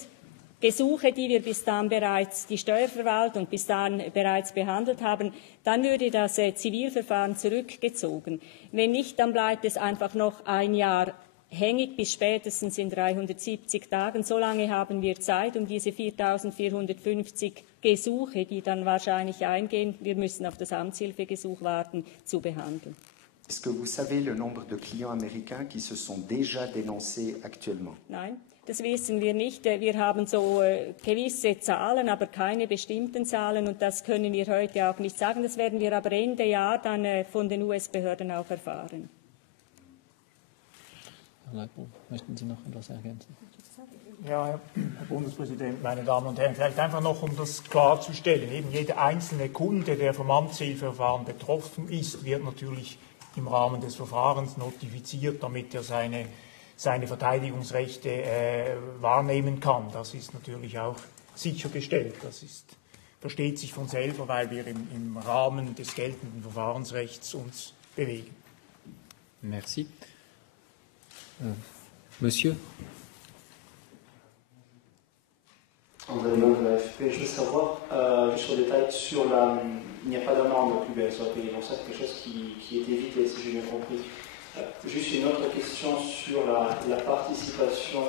Gesuche, die wir bis dann bereits, die Steuerverwaltung bis dann bereits behandelt haben, dann würde das Zivilverfahren zurückgezogen. Wenn nicht, dann bleibt es einfach noch ein Jahr hängig bis spätestens in 370 Tagen. So lange haben wir Zeit, um diese 4.450 Gesuche, die dann wahrscheinlich eingehen, wir müssen auf das Amtshilfegesuch warten, zu behandeln. Est-ce que vous savez le nombre de clients américains qui se sont déjà dénoncés actuellement? Nein, das wissen wir nicht. Wir haben so gewisse Zahlen, aber keine bestimmten Zahlen, und das können wir heute auch nicht sagen. Das werden wir aber Ende Jahr dann von den US-Behörden auch erfahren. Herr Leitner, möchten Sie noch etwas ergänzen? Ja, Herr Bundespräsident, meine Damen und Herren, vielleicht einfach noch, um das klarzustellen. Eben jeder einzelne Kunde, der vom Amtshilfeverfahren betroffen ist, wird natürlich im Rahmen des Verfahrens notifiziert, damit er seine Verteidigungsrechte wahrnehmen kann. Das ist natürlich auch sichergestellt. Das versteht sich von selber, weil wir im Rahmen des geltenden Verfahrensrechts uns bewegen. Merci. Monsieur? André Lyon de l'AFP, je veux savoir, juste sur le détail, il n'y a pas d'amende UBS sur le pays, donc ça c'est quelque chose qui est évité, si j'ai bien compris. Juste une autre question sur la participation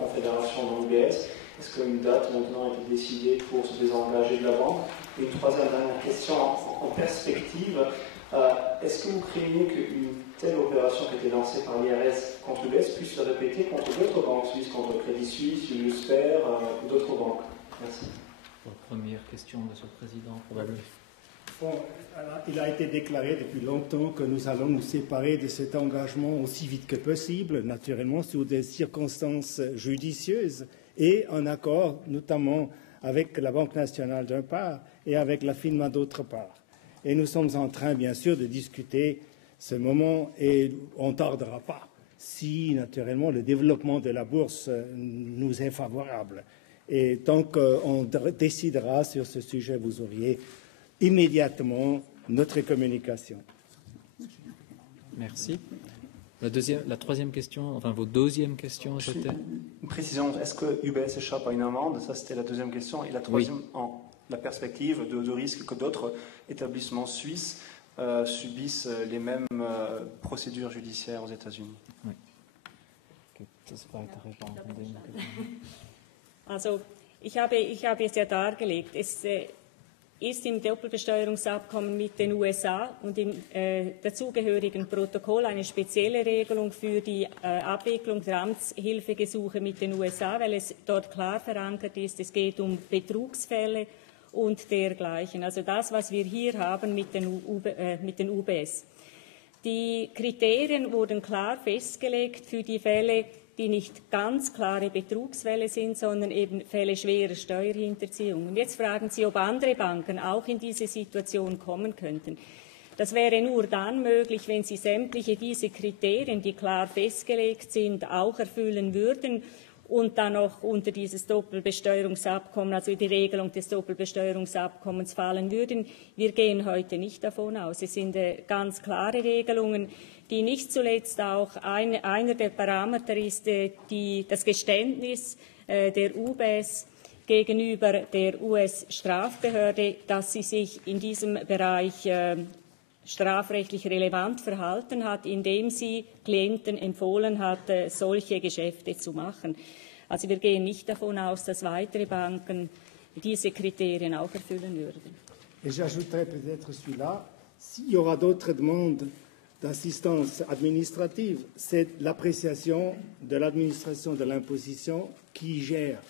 en fédération dans l'UBS. Est-ce qu'une date maintenant a été décidée pour se désengager de la banque? Et une troisième dernière question en perspective. Est-ce que vous craignez qu'une telle opération qui a été lancée par l'IRS contre UBS puisse se répéter contre d'autres banques suisses, contre Crédit Suisse, Lusper, d'autres banques? Merci. Première question, Monsieur le Président, probablement. Bon, il a été déclaré depuis longtemps que nous allons nous séparer de cet engagement aussi vite que possible, naturellement sous des circonstances judicieuses et en accord notamment avec la Banque nationale d'une part et avec la FINMA d'autre part. Et nous sommes en train, bien sûr, de discuter ce moment et on ne tardera pas si, naturellement, le développement de la bourse nous est favorable. Et tant qu'on décidera sur ce sujet, vous auriez immédiatement notre communication. Merci. La troisième question, enfin vos deuxièmes questions, c'était... Une précision, est-ce que UBS échappe à une amende? Ça, c'était la deuxième question. Et la troisième, oui. La perspective de risque que d'autres établissements suisses subissent les mêmes procédures judiciaires aux États-Unis. Oui. Das weitere Also, ich habe es ja dargelegt. ist im Doppelbesteuerungsabkommen mit den USA und im dazugehörigen Protokoll eine spezielle Regelung für die Abwicklung der Amtshilfegesuche mit den USA, weil es dort klar verankert ist, es geht um Betrugsfälle und dergleichen. Also das, was wir hier haben mit den UBS. Die Kriterien wurden klar festgelegt für die Fälle, die nicht ganz klare Betrugsfälle sind, sondern eben Fälle schwerer Steuerhinterziehung. Und jetzt fragen Sie, ob andere Banken auch in diese Situation kommen könnten. Das wäre nur dann möglich, wenn sie sämtliche diese Kriterien, die klar festgelegt sind, auch erfüllen würden und dann noch unter dieses Doppelbesteuerungsabkommen, also die Regelung des Doppelbesteuerungsabkommens fallen würden. Wir gehen heute nicht davon aus. Es sind ganz klare Regelungen, die nicht zuletzt auch einer der Parameter ist, das Geständnis der UBS gegenüber der US-Strafbehörde, dass sie sich in diesem Bereich strafrechtlich relevant verhalten hat, indem sie Klienten empfohlen hat, solche Geschäfte zu machen. Also wir gehen nicht davon aus, dass weitere Banken diese Kriterien auch erfüllen würden. Et j'ajouterais peut-être celui-là, s'il y aura d'autres demandes d'assistance administrative, c'est l'appréciation de l'administration de l'imposition qui gère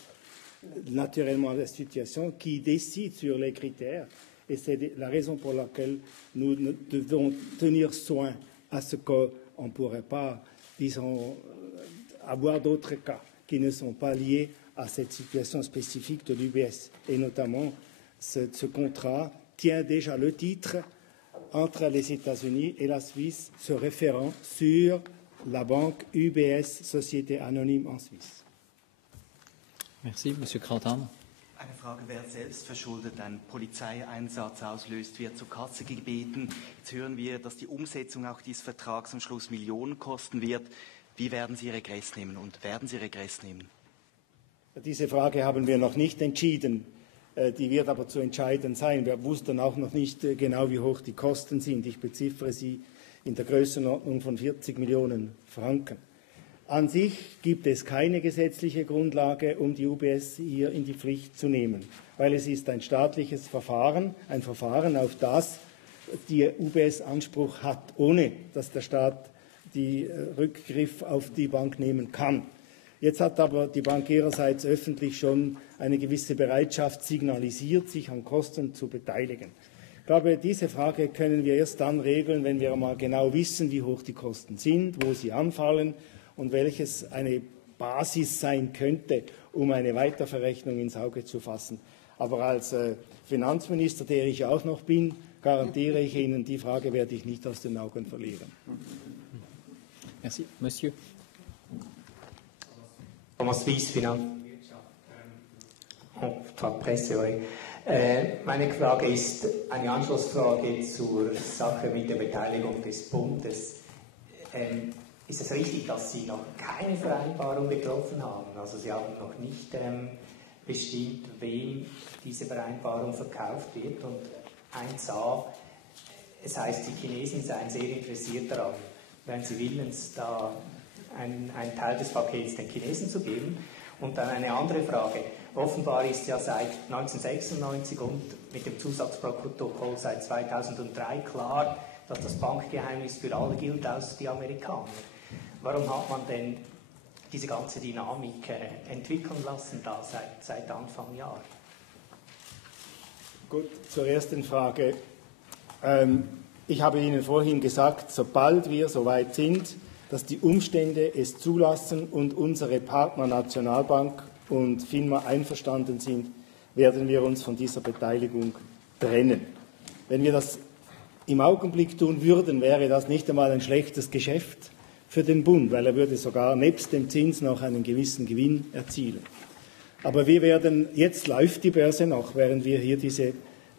naturellement la situation, qui décide sur les critères. Et c'est la raison pour laquelle nous devons tenir soin à ce qu'on ne pourrait pas, disons, avoir d'autres cas qui ne sont pas liés à cette situation spécifique de l'UBS. Et notamment, ce contrat tient déjà le titre entre les États-Unis et la Suisse, se référant sur la banque UBS, Société Anonyme en Suisse. Merci, Monsieur Krautham. Eine Frage, wer selbstverschuldet einen Polizeieinsatz auslöst, wird zur Kasse gebeten. Jetzt hören wir, dass die Umsetzung auch dieses Vertrags am Schluss Millionen kosten wird. Wie werden Sie Regress nehmen und werden Sie Regress nehmen? Diese Frage haben wir noch nicht entschieden. Die wird aber zu entscheiden sein. Wir wussten auch noch nicht genau, wie hoch die Kosten sind. Ich beziffere sie in der Größenordnung von 40 Millionen Franken. An sich gibt es keine gesetzliche Grundlage, um die UBS hier in die Pflicht zu nehmen, weil es ist ein staatliches Verfahren, ein Verfahren, auf das die UBS Anspruch hat, ohne dass der Staat den Rückgriff auf die Bank nehmen kann. Jetzt hat aber die Bank ihrerseits öffentlich schon eine gewisse Bereitschaft signalisiert, sich an Kosten zu beteiligen. Ich glaube, diese Frage können wir erst dann regeln, wenn wir mal genau wissen, wie hoch die Kosten sind, wo sie anfallen und welches eine Basis sein könnte, um eine Weiterverrechnung ins Auge zu fassen. Aber als Finanzminister, der ich auch noch bin, garantiere ich Ihnen, die Frage werde ich nicht aus den Augen verlieren. Merci. Monsieur. Thomas Wies, Finanzwirtschaft, Presse. Meine Frage ist eine Anschlussfrage zur Sache mit der Beteiligung des Bundes. Ist es richtig, dass Sie noch keine Vereinbarung getroffen haben? Also Sie haben noch nicht bestimmt, wem diese Vereinbarung verkauft wird. Und 1a, es heißt, die Chinesen seien sehr interessiert daran, wenn sie willens, da einen Teil des Pakets den Chinesen zu geben. Und dann eine andere Frage. Offenbar ist ja seit 1996 und mit dem Zusatzprotokoll seit 2003 klar, dass das Bankgeheimnis für alle gilt, außer die Amerikaner. Warum hat man denn diese ganze Dynamik entwickeln lassen da seit Anfang Jahr? Gut, zur ersten Frage. Ich habe Ihnen vorhin gesagt, sobald wir so weit sind, dass die Umstände es zulassen und unsere Partner Nationalbank und FINMA einverstanden sind, werden wir uns von dieser Beteiligung trennen. Wenn wir das im Augenblick tun würden, wäre das nicht einmal ein schlechtes Geschäft für den Bund, weil er würde sogar nebst dem Zins noch einen gewissen Gewinn erzielen. Aber wir werden, jetzt läuft die Börse noch, während wir hier diese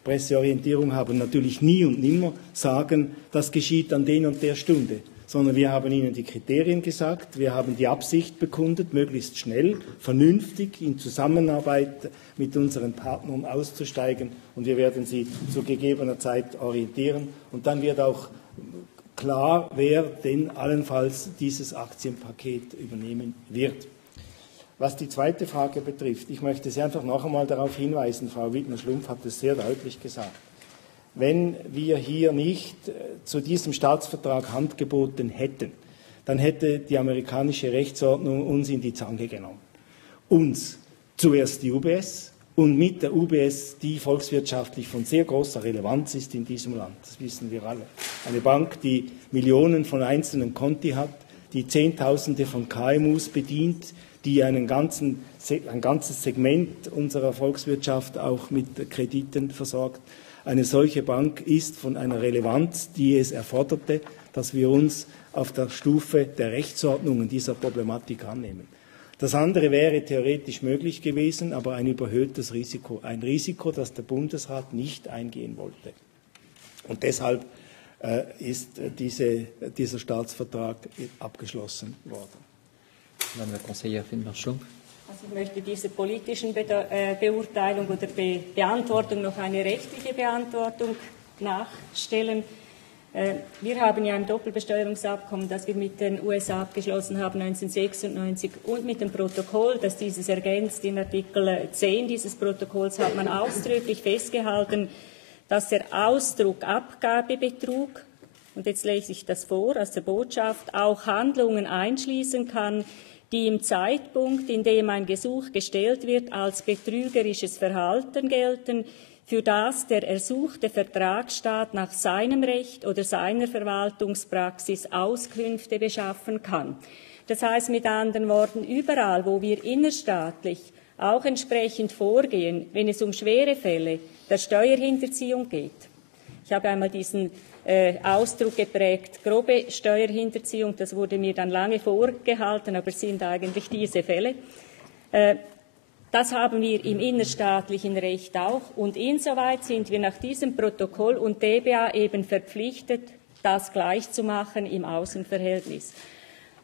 Presseorientierung haben, natürlich nie und nimmer sagen, das geschieht an den und der Stunde, sondern wir haben Ihnen die Kriterien gesagt, wir haben die Absicht bekundet, möglichst schnell, vernünftig in Zusammenarbeit mit unseren Partnern auszusteigen und wir werden Sie zu gegebener Zeit orientieren und dann wird auch klar, wer denn allenfalls dieses Aktienpaket übernehmen wird. Was die zweite Frage betrifft, ich möchte Sie einfach noch einmal darauf hinweisen, Frau Widmer-Schlumpf hat es sehr deutlich gesagt, wenn wir hier nicht zu diesem Staatsvertrag Hand geboten hätten, dann hätte die amerikanische Rechtsordnung uns in die Zange genommen. Uns zuerst die UBS und mit der UBS, die volkswirtschaftlich von sehr großer Relevanz ist in diesem Land. Das wissen wir alle. Eine Bank, die Millionen von einzelnen Konti hat, die Zehntausende von KMUs bedient, die ein ganzes Segment unserer Volkswirtschaft auch mit Krediten versorgt. Eine solche Bank ist von einer Relevanz, die es erforderte, dass wir uns auf der Stufe der Rechtsordnungen dieser Problematik annehmen. Das andere wäre theoretisch möglich gewesen, aber ein überhöhtes Risiko. Ein Risiko, das der Bundesrat nicht eingehen wollte. Und deshalb ist dieser Staatsvertrag abgeschlossen worden. Madame la Conseillère Widmer-Schlumpf. Also ich möchte dieser politischen Beurteilung oder Beantwortung noch eine rechtliche Beantwortung nachstellen. Wir haben ja ein Doppelbesteuerungsabkommen, das wir mit den USA abgeschlossen haben 1996 und mit dem Protokoll, das dieses ergänzt. In Artikel 10 dieses Protokolls hat man ausdrücklich festgehalten, dass der Ausdruck Abgabebetrug, und jetzt lese ich das vor aus der Botschaft, auch Handlungen einschließen kann, die im Zeitpunkt, in dem ein Gesuch gestellt wird, als betrügerisches Verhalten gelten, für das der ersuchte Vertragsstaat nach seinem Recht oder seiner Verwaltungspraxis Auskünfte beschaffen kann. Das heißt mit anderen Worten, überall, wo wir innerstaatlich auch entsprechend vorgehen, wenn es um schwere Fälle der Steuerhinterziehung geht. Ich habe einmal diesen Ausdruck geprägt, grobe Steuerhinterziehung, das wurde mir dann lange vorgehalten, aber es sind eigentlich diese Fälle. Das haben wir im innerstaatlichen Recht auch und insoweit sind wir nach diesem Protokoll und DBA eben verpflichtet, das gleichzumachen im Außenverhältnis.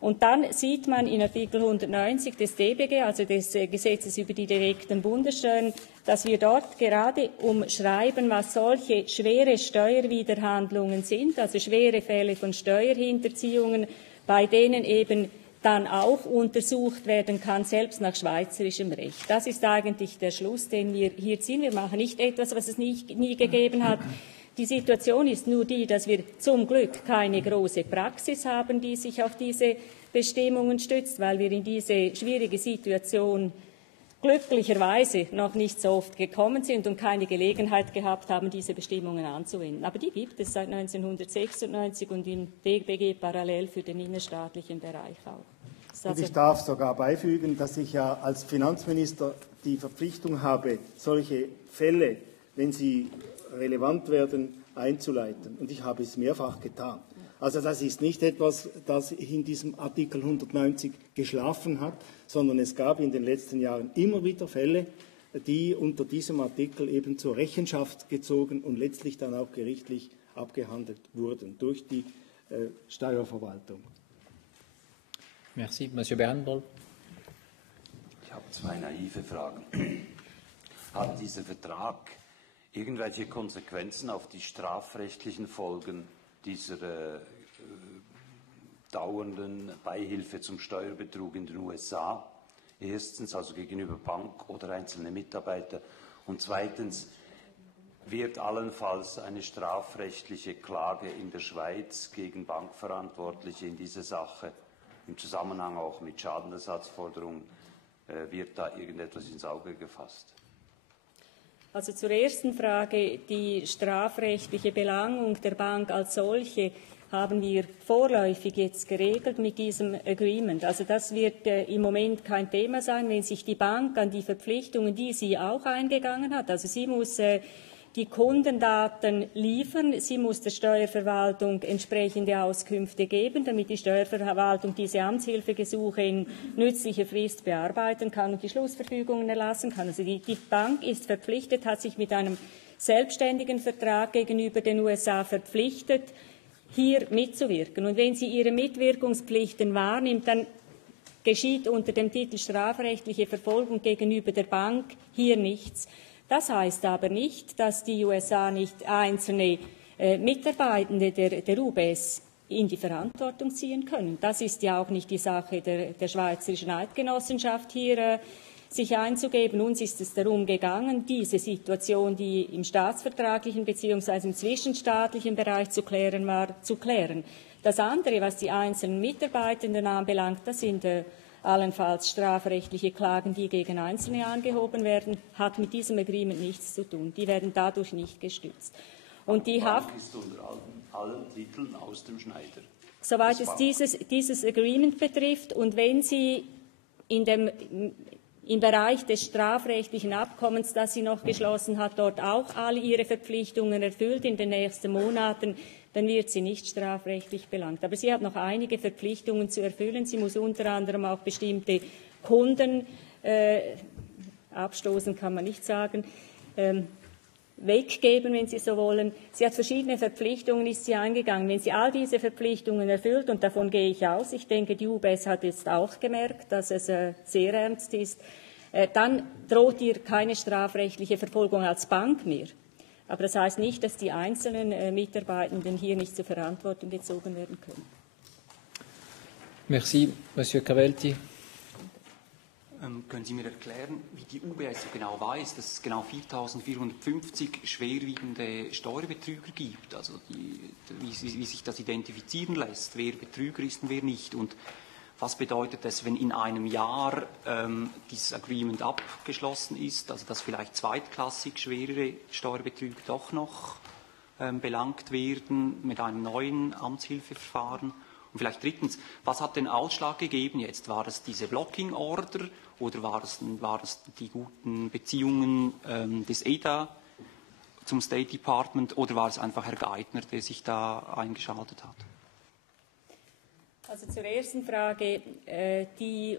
Und dann sieht man in Artikel 190 des DBG, also des Gesetzes über die direkten Bundessteuern, dass wir dort gerade umschreiben, was solche schwere Steuerwiderhandlungen sind, also schwere Fälle von Steuerhinterziehungen, bei denen eben dann auch untersucht werden kann, selbst nach schweizerischem Recht. Das ist eigentlich der Schluss, den wir hier ziehen. Wir machen nicht etwas, was es nie gegeben hat. Die Situation ist nur die, dass wir zum Glück keine große Praxis haben, die sich auf diese Bestimmungen stützt, weil wir in diese schwierige Situation glücklicherweise noch nicht so oft gekommen sind und keine Gelegenheit gehabt haben, diese Bestimmungen anzuwenden. Aber die gibt es seit 1996 und im DBG parallel für den innerstaatlichen Bereich auch. Und ich darf sogar beifügen, dass ich ja als Finanzminister die Verpflichtung habe, solche Fälle, wenn sie relevant werden, einzuleiten. Und ich habe es mehrfach getan. Also das ist nicht etwas, das in diesem Artikel 190 geschlafen hat, sondern es gab in den letzten Jahren immer wieder Fälle, die unter diesem Artikel eben zur Rechenschaft gezogen und letztlich dann auch gerichtlich abgehandelt wurden durch die Steuerverwaltung. Merci. Monsieur Berenbol. Ich habe zwei naive Fragen. Hat dieser Vertrag irgendwelche Konsequenzen auf die strafrechtlichen Folgen dieser dauernden Beihilfe zum Steuerbetrug in den USA? Erstens, also gegenüber Bank oder einzelne Mitarbeiter. Und zweitens, wird allenfalls eine strafrechtliche Klage in der Schweiz gegen Bankverantwortliche in dieser Sache, im Zusammenhang auch mit Schadenersatzforderungen, wird da irgendetwas ins Auge gefasst? Also zur ersten Frage, die strafrechtliche Belangung der Bank als solche haben wir vorläufig jetzt geregelt mit diesem Agreement. Also das wird im Moment kein Thema sein, wenn sich die Bank an die Verpflichtungen, die sie auch eingegangen hat, also sie muss die Kundendaten liefern, sie muss der Steuerverwaltung entsprechende Auskünfte geben, damit die Steuerverwaltung diese Amtshilfegesuche in nützlicher Frist bearbeiten kann und die Schlussverfügungen erlassen kann. Also die Bank ist verpflichtet, hat sich mit einem selbstständigen Vertrag gegenüber den USA verpflichtet, hier mitzuwirken. Und wenn sie ihre Mitwirkungspflichten wahrnimmt, dann geschieht unter dem Titel strafrechtliche Verfolgung gegenüber der Bank hier nichts. Das heißt aber nicht, dass die USA nicht einzelne Mitarbeitende der UBS in die Verantwortung ziehen können. Das ist ja auch nicht die Sache der Schweizerischen Eidgenossenschaft hier sich einzugeben. Uns ist es darum gegangen, diese Situation, die im staatsvertraglichen bzw. im zwischenstaatlichen Bereich zu klären war, zu klären. Das andere, was die einzelnen Mitarbeitenden anbelangt, das sind allenfalls strafrechtliche Klagen, die gegen Einzelne angehoben werden, hat mit diesem Agreement nichts zu tun. Die werden dadurch nicht gestützt. Und die Haft ist unter allen Titeln aus dem Schneider. Soweit es dieses Agreement betrifft und wenn Sie im Bereich des strafrechtlichen Abkommens, das sie noch geschlossen hat, dort auch all ihre Verpflichtungen erfüllt in den nächsten Monaten, dann wird sie nicht strafrechtlich belangt. Aber sie hat noch einige Verpflichtungen zu erfüllen. Sie muss unter anderem auch bestimmte Kunden, abstoßen kann man nicht sagen, weggeben, wenn Sie so wollen. Sie hat verschiedene Verpflichtungen, ist sie eingegangen. Wenn sie all diese Verpflichtungen erfüllt, und davon gehe ich aus, ich denke, die UBS hat jetzt auch gemerkt, dass es sehr ernst ist, dann droht ihr keine strafrechtliche Verfolgung als Bank mehr. Aber das heißt nicht, dass die einzelnen Mitarbeitenden hier nicht zur Verantwortung gezogen werden können. Merci, Monsieur Cavelti. Können Sie mir erklären, wie die UBS so genau weiß, dass es genau 4.450 schwerwiegende Steuerbetrüger gibt? Also wie sich das identifizieren lässt, wer Betrüger ist und wer nicht? Und was bedeutet es, wenn in einem Jahr dieses Agreement abgeschlossen ist, also dass vielleicht zweitklassig schwerere Steuerbetrüger doch noch belangt werden mit einem neuen Amtshilfeverfahren? Und vielleicht drittens, was hat den Ausschlag gegeben jetzt? War das diese Blocking-Order oder war das die guten Beziehungen des EDA zum State Department oder war es einfach Herr Geithner, der sich da eingeschaltet hat? Also zur ersten Frage. Die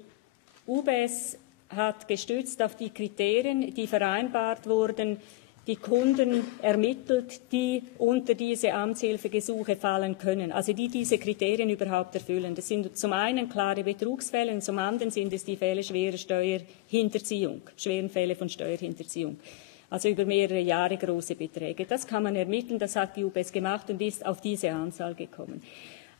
UBS hat gestützt auf die Kriterien, die vereinbart wurden, die Kunden ermittelt, die unter diese Amtshilfegesuche fallen können, also die diese Kriterien überhaupt erfüllen. Das sind zum einen klare Betrugsfälle und zum anderen sind es die Fälle schwerer Steuerhinterziehung, schweren Fälle von Steuerhinterziehung, also über mehrere Jahre große Beträge. Das kann man ermitteln, das hat die UBS gemacht und ist auf diese Anzahl gekommen.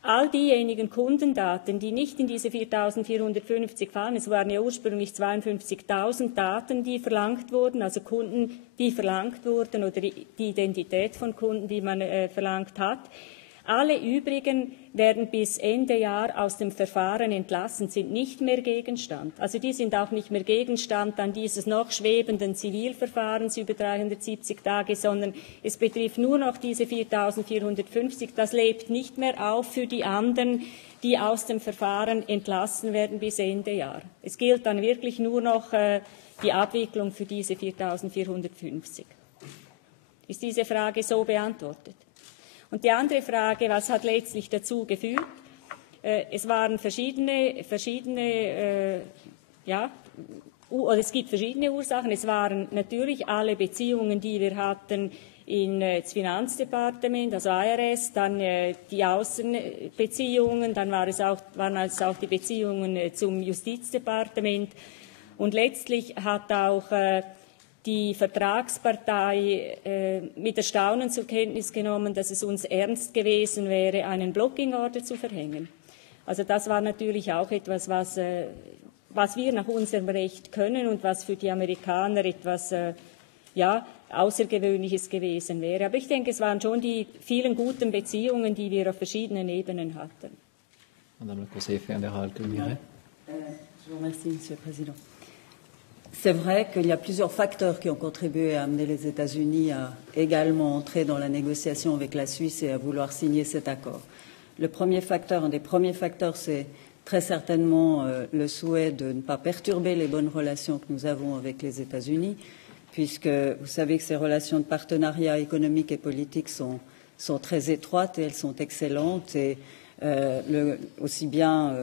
All diejenigen Kundendaten, die nicht in diese 4.450 fallen, es waren ja ursprünglich 52.000 Daten, die verlangt wurden, also Kunden, die verlangt wurden oder die Identität von Kunden, die man verlangt hat. Alle übrigen werden bis Ende Jahr aus dem Verfahren entlassen, sind nicht mehr Gegenstand. Also die sind auch nicht mehr Gegenstand an dieses noch schwebenden Zivilverfahrens über 370 Tage, sondern es betrifft nur noch diese 4.450. Das lebt nicht mehr auf für die anderen, die aus dem Verfahren entlassen werden bis Ende Jahr. Es gilt dann wirklich nur noch die Abwicklung für diese 4.450. Ist diese Frage so beantwortet? Und die andere Frage, was hat letztlich dazu geführt? Es waren es gibt verschiedene Ursachen. Es waren natürlich alle Beziehungen, die wir hatten ins Finanzdepartement, also IRS, dann die Außenbeziehungen, dann waren es auch die Beziehungen zum Justizdepartement. Und letztlich hat auch die Vertragspartei mit Erstaunen zur Kenntnis genommen, dass es uns ernst gewesen wäre, einen Blocking-Order zu verhängen. Also das war natürlich auch etwas, was wir nach unserem Recht können und was für die Amerikaner etwas Außergewöhnliches gewesen wäre. Aber ich denke, es waren schon die vielen guten Beziehungen, die wir auf verschiedenen Ebenen hatten. Madame la Conseillère fédérale, que vous direz? Je vous remercie, Monsieur le Président. C'est vrai qu'il y a plusieurs facteurs qui ont contribué à amener les États-Unis à également entrer dans la négociation avec la Suisse et à vouloir signer cet accord. Le premier facteur, un des premiers facteurs, c'est très certainement le souhait de ne pas perturber les bonnes relations que nous avons avec les États-Unis, puisque vous savez que ces relations de partenariat économique et politique sont très étroites et elles sont excellentes. Et aussi bien,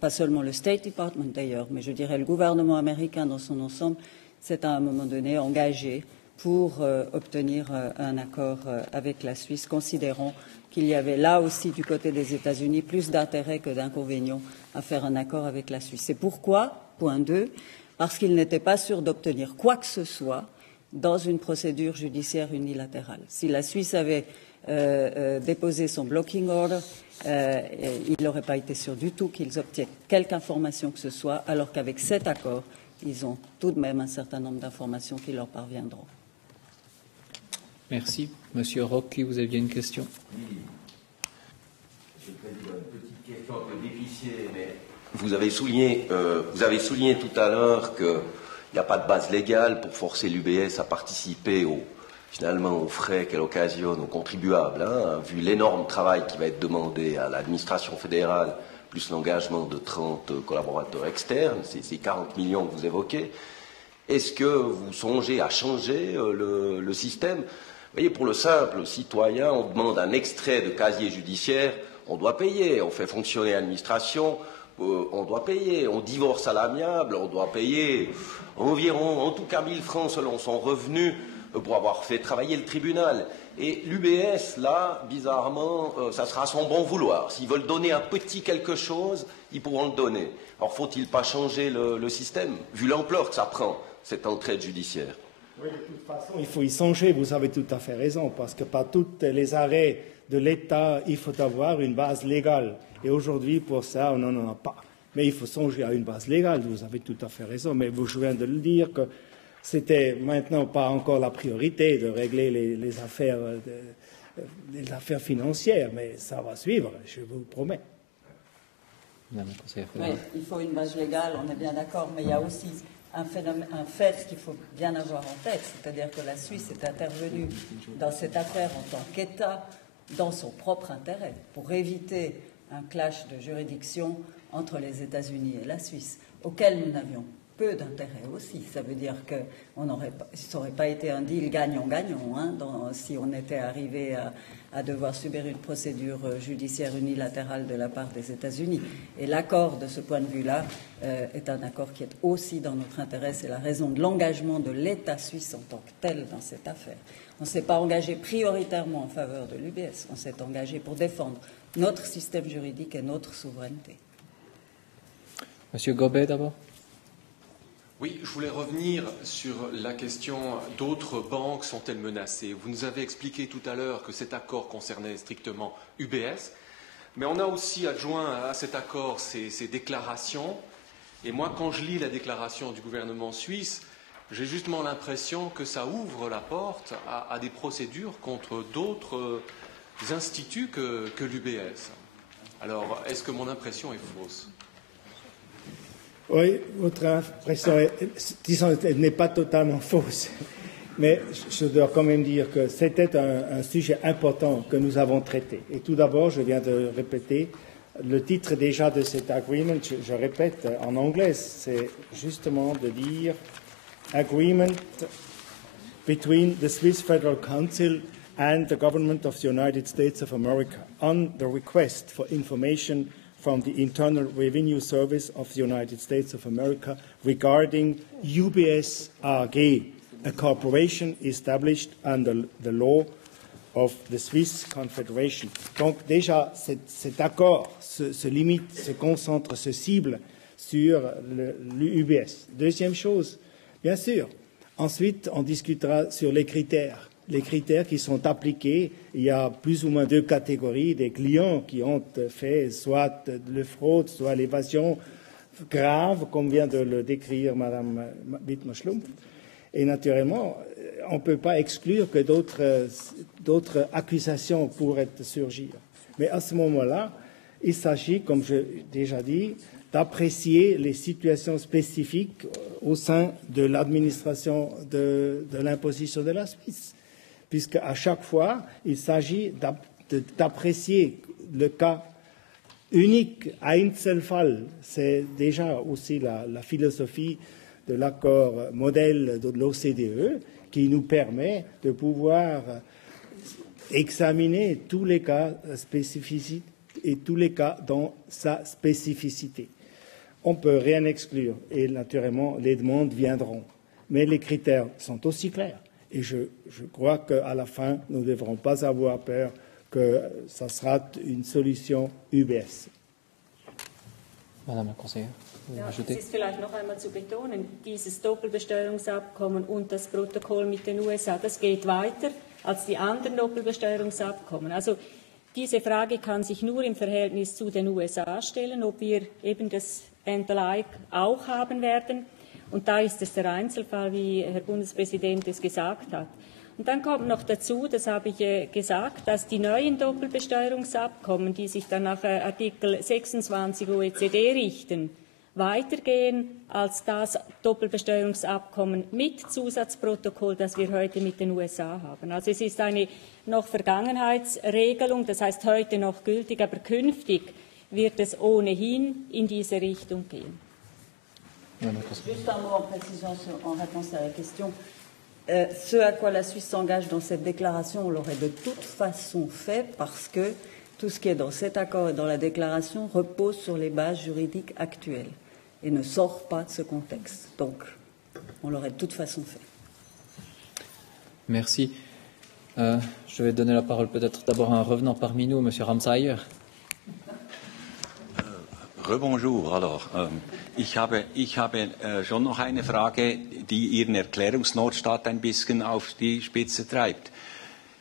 pas seulement le State Department d'ailleurs, mais je dirais le gouvernement américain dans son ensemble, s'est à un moment donné engagé pour obtenir un accord avec la Suisse, considérant qu'il y avait là aussi du côté des États-Unis plus d'intérêt que d'inconvénients à faire un accord avec la Suisse. C'est pourquoi, point 2, parce qu'il n'était pas sûr d'obtenir quoi que ce soit dans une procédure judiciaire unilatérale. Si la Suisse avait déposé son blocking order, il n'aurait pas été sûr du tout qu'ils obtiennent quelque information que ce soit, alors qu'avec cet accord, ils ont tout de même un certain nombre d'informations qui leur parviendront. Merci. Monsieur Rocchi, vous aviez une question? Oui. Monsieur le Président, une petite question un peu d'épicier, mais vous avez souligné tout à l'heure qu'il n'y a pas de base légale pour forcer l'UBS à participer finalement aux frais qu'elle occasionne aux contribuables, hein, vu l'énorme travail qui va être demandé à l'administration fédérale, plus l'engagement de 30 collaborateurs externes, ces 40 millions que vous évoquez. Est-ce que vous songez à changer le système? Vous voyez, pour le simple citoyen, on demande un extrait de casier judiciaire, on doit payer, on fait fonctionner l'administration, on doit payer, on divorce à l'amiable, on doit payer environ, en tout cas 1000 francs selon son revenu, pour avoir fait travailler le tribunal. Et l'UBS, là, bizarrement, ça sera à son bon vouloir. S'ils veulent donner un petit quelque chose, ils pourront le donner. Alors, faut-il pas changer le système, vu l'ampleur que ça prend, cette entraide judiciaire? Oui, de toute façon, il faut y songer, vous avez tout à fait raison, parce que par tous les arrêts de l'État, il faut avoir une base légale. Et aujourd'hui, pour ça, on n'en a pas. Mais il faut songer à une base légale, vous avez tout à fait raison. Mais je viens de le dire que c'était maintenant pas encore la priorité de régler les affaires financières, mais ça va suivre, je vous promets. Oui, il faut une base légale, on est bien d'accord, mais il y a aussi un fait qu'il faut bien avoir en tête, c'est-à-dire que la Suisse est intervenue dans cette affaire en tant qu'État dans son propre intérêt, pour éviter un clash de juridiction entre les États-Unis et la Suisse, auquel nous n'avions peu d'intérêt aussi. Ça veut dire que ça n'aurait pas été un deal gagnant-gagnant, hein, si on était arrivé à devoir subir une procédure judiciaire unilatérale de la part des États-Unis. Et l'accord, de ce point de vue-là, est un accord qui est aussi dans notre intérêt. C'est la raison de l'engagement de l'État suisse en tant que tel dans cette affaire. On ne s'est pas engagé prioritairement en faveur de l'UBS, on s'est engagé pour défendre notre système juridique et notre souveraineté. Monsieur Gobet, d'abord. Oui, je voulais revenir sur la question d'autres banques sont-elles menacées? Vous nous avez expliqué tout à l'heure que cet accord concernait strictement UBS, mais on a aussi adjoint à cet accord ces déclarations. Et moi, quand je lis la déclaration du gouvernement suisse, j'ai justement l'impression que ça ouvre la porte à des procédures contre d'autres instituts que l'UBS. Alors, est-ce que mon impression est fausse? Oui, votre impression, disons, n'est pas totalement fausse, mais je dois quand même dire que c'était un sujet important que nous avons traité. Et tout d'abord, je viens de répéter, le titre déjà de cet agreement, je répète en anglais, c'est justement de dire « Agreement between the Swiss Federal Council and the Government of the United States of America on the request for information from the Internal Revenue Service of the United States of America regarding UBS AG, a corporation established under the law of the Swiss Confederation. » Donc déjà, cet accord se concentre, se cible sur l'UBS. Deuxième chose, bien sûr, ensuite on discutera sur les critères qui sont appliqués. Il y a plus ou moins deux catégories des clients qui ont fait soit le fraude, soit l'évasion grave, comme vient de le décrire Mme Wittmer-Schlumpf. Et naturellement, on ne peut pas exclure que d'autres accusations pourraient surgir. Mais à ce moment-là, il s'agit, comme j'ai déjà dit, d'apprécier les situations spécifiques au sein de l'administration de l'imposition de la Suisse, puisque à chaque fois, il s'agit d'apprécier le cas unique, Einzelfall. C'est déjà aussi la philosophie de l'accord modèle de l'OCDE qui nous permet de pouvoir examiner tous les cas spécifiques et tous les cas dans sa spécificité. On ne peut rien exclure et naturellement les demandes viendront. Mais les critères sont aussi clairs. Et je crois qu'à la fin, nous ne devrons pas avoir peur que ça sera une solution UBS. Madame la conseillère, ja, es ist vielleicht noch einmal zu betonen, dieses Doppelbesteuerungsabkommen und das Protokoll mit den USA, das geht weiter. als die anderen Doppelbesteuerungsabkommen. Also diese Frage kann sich nur im Verhältnis zu den USA stellen, ob wir eben das and the like auch haben werden. Und da ist es der Einzelfall, wie Herr Bundespräsident es gesagt hat. Und dann kommt noch dazu, das habe ich gesagt, dass die neuen Doppelbesteuerungsabkommen, die sich dann nach Artikel 26 OECD richten, weitergehen als das Doppelbesteuerungsabkommen mit Zusatzprotokoll, das wir heute mit den USA haben. Also es ist eine noch Vergangenheitsregelung, das heißt heute noch gültig, aber künftig wird es ohnehin in diese Richtung gehen. Juste un mot en précision en réponse à la question. Ce à quoi la Suisse s'engage dans cette déclaration, on l'aurait de toute façon fait parce que tout ce qui est dans cet accord et dans la déclaration repose sur les bases juridiques actuelles et ne sort pas de ce contexte. Donc, on l'aurait de toute façon fait. Merci. Je vais donner la parole peut-être d'abord à un revenant parmi nous, M. Ramsayer. Rebonjour. Alors, ich habe schon noch eine Frage, die Ihren Erklärungsnotstand ein bisschen auf die Spitze treibt.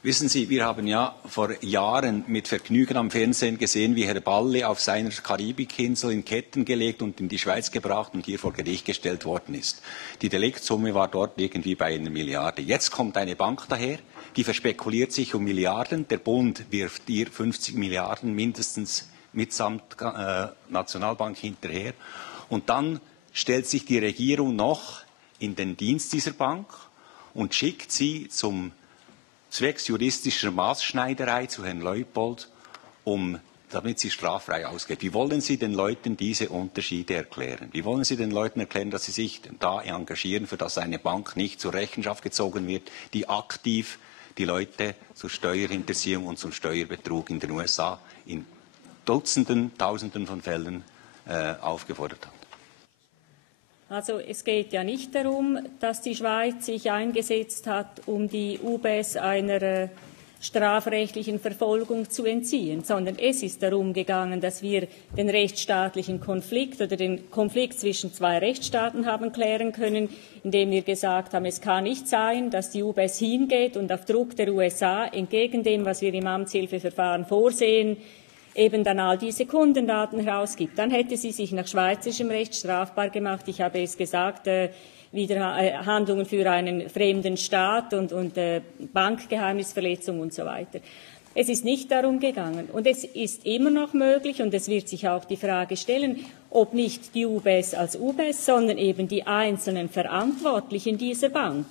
Wissen Sie, wir haben ja vor Jahren mit Vergnügen am Fernsehen gesehen, wie Herr Balli auf seiner Karibikinsel in Ketten gelegt und in die Schweiz gebracht und hier vor Gericht gestellt worden ist. Die Deliktsumme war dort irgendwie bei 1 Milliarde. Jetzt kommt eine Bank daher, die verspekuliert sich um Milliarden. Der Bund wirft ihr 50 Milliarden mindestens mitsamt Nationalbank hinterher. Und dann stellt sich die Regierung noch in den Dienst dieser Bank und schickt sie zum zwecks juristischer Maßschneiderei zu Herrn Leupold, damit sie straffrei ausgeht. Wie wollen Sie den Leuten diese Unterschiede erklären? Wie wollen Sie den Leuten erklären, dass sie sich da engagieren, für dass eine Bank nicht zur Rechenschaft gezogen wird, die aktiv die Leute zur Steuerhinterziehung und zum Steuerbetrug in den USA in Dutzenden, Tausenden von Fällen aufgefordert hat? Also es geht ja nicht darum, dass die Schweiz sich eingesetzt hat, um die UBS einer strafrechtlichen Verfolgung zu entziehen, sondern es ist darum gegangen, dass wir den rechtsstaatlichen Konflikt oder den Konflikt zwischen zwei Rechtsstaaten haben klären können, indem wir gesagt haben, es kann nicht sein, dass die UBS hingeht und auf Druck der USA entgegen dem, was wir im Amtshilfeverfahren vorsehen, eben dann all diese Kundendaten herausgibt. Dann hätte sie sich nach schweizerischem Recht strafbar gemacht. Ich habe es gesagt, wieder Handlungen für einen fremden Staat und Bankgeheimnisverletzung und so weiter. Es ist nicht darum gegangen. Und es ist immer noch möglich, und es wird sich auch die Frage stellen, ob nicht die UBS als UBS, sondern eben die einzelnen Verantwortlichen dieser Bank.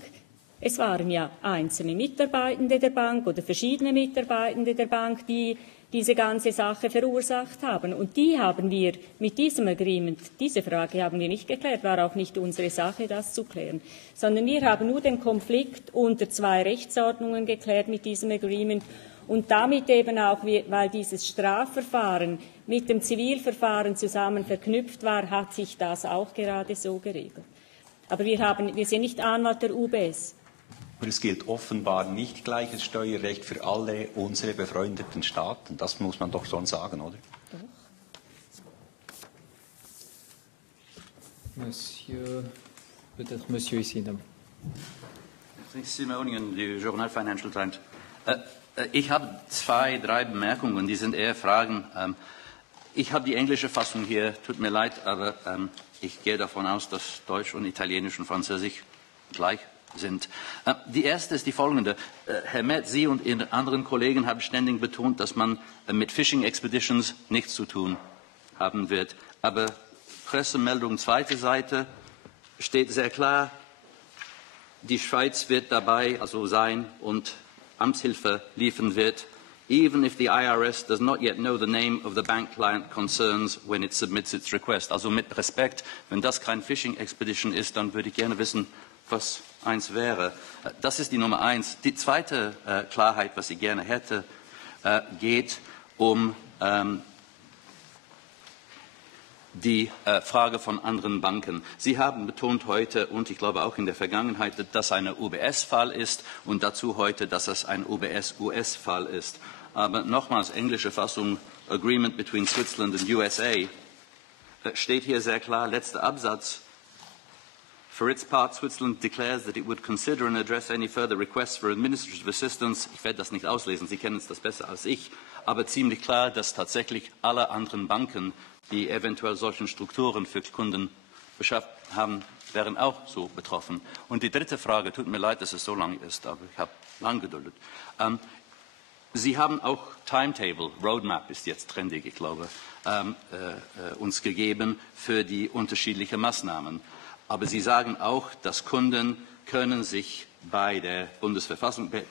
Es waren ja einzelne Mitarbeitende der Bank oder verschiedene Mitarbeitende der Bank, die diese ganze Sache verursacht haben. Und die haben wir mit diesem Agreement, diese Frage haben wir nicht geklärt, war auch nicht unsere Sache, das zu klären, sondern wir haben nur den Konflikt unter zwei Rechtsordnungen geklärt mit diesem Agreement und damit eben auch, weil dieses Strafverfahren mit dem Zivilverfahren zusammen verknüpft war, hat sich das auch gerade so geregelt. Aber wir sind nicht Anwalt der UBS. Aber es gilt offenbar nicht gleiches Steuerrecht für alle unsere befreundeten Staaten. Das muss man doch schon sagen, oder? Monsieur, peut-être Monsieur ici. Simonian, du Journal Financial Times. Ich habe 2, 3 Bemerkungen, die sind eher Fragen. Ich habe die englische Fassung hier, tut mir leid, aber ich gehe davon aus, dass Deutsch und Italienisch und Französisch gleich sind. Die erste ist die folgende. Herr Metz, Sie und Ihre anderen Kollegen haben ständig betont, dass man mit Fishing Expeditions nichts zu tun haben wird. Aber Pressemeldung, zweite Seite, steht sehr klar, die Schweiz wird dabei sein und Amtshilfe liefern wird, even if the IRS does not yet know the name of the bank client concerns when it submits its request. Also mit Respekt, wenn das kein Fishing Expedition ist, dann würde ich gerne wissen, was eins wäre. Das ist die Nummer 1. Die zweite Klarheit, was ich gerne hätte, geht um die Frage von anderen Banken. Sie haben betont heute und ich glaube auch in der Vergangenheit, dass das ein UBS-Fall ist und dazu heute, dass es ein UBS-US-Fall ist. Aber nochmals, englische Fassung, Agreement between Switzerland and USA, steht hier sehr klar, letzter Absatz, For its part, Switzerland declares that it would consider and address any further requests for administrative assistance. Ich werde das nicht auslesen, Sie kennen das besser als ich, aber ziemlich klar, dass tatsächlich alle anderen Banken, die eventuell solchen Strukturen für Kunden beschafft haben, wären auch so betroffen. Und die dritte Frage, tut mir leid, dass es so lang ist, aber ich habe lang geduldet. Sie haben auch Timetable, Roadmap ist jetzt trendig, ich glaube, uns gegeben für die unterschiedlichen Maßnahmen. Aber Sie sagen auch, dass Kunden können sich bei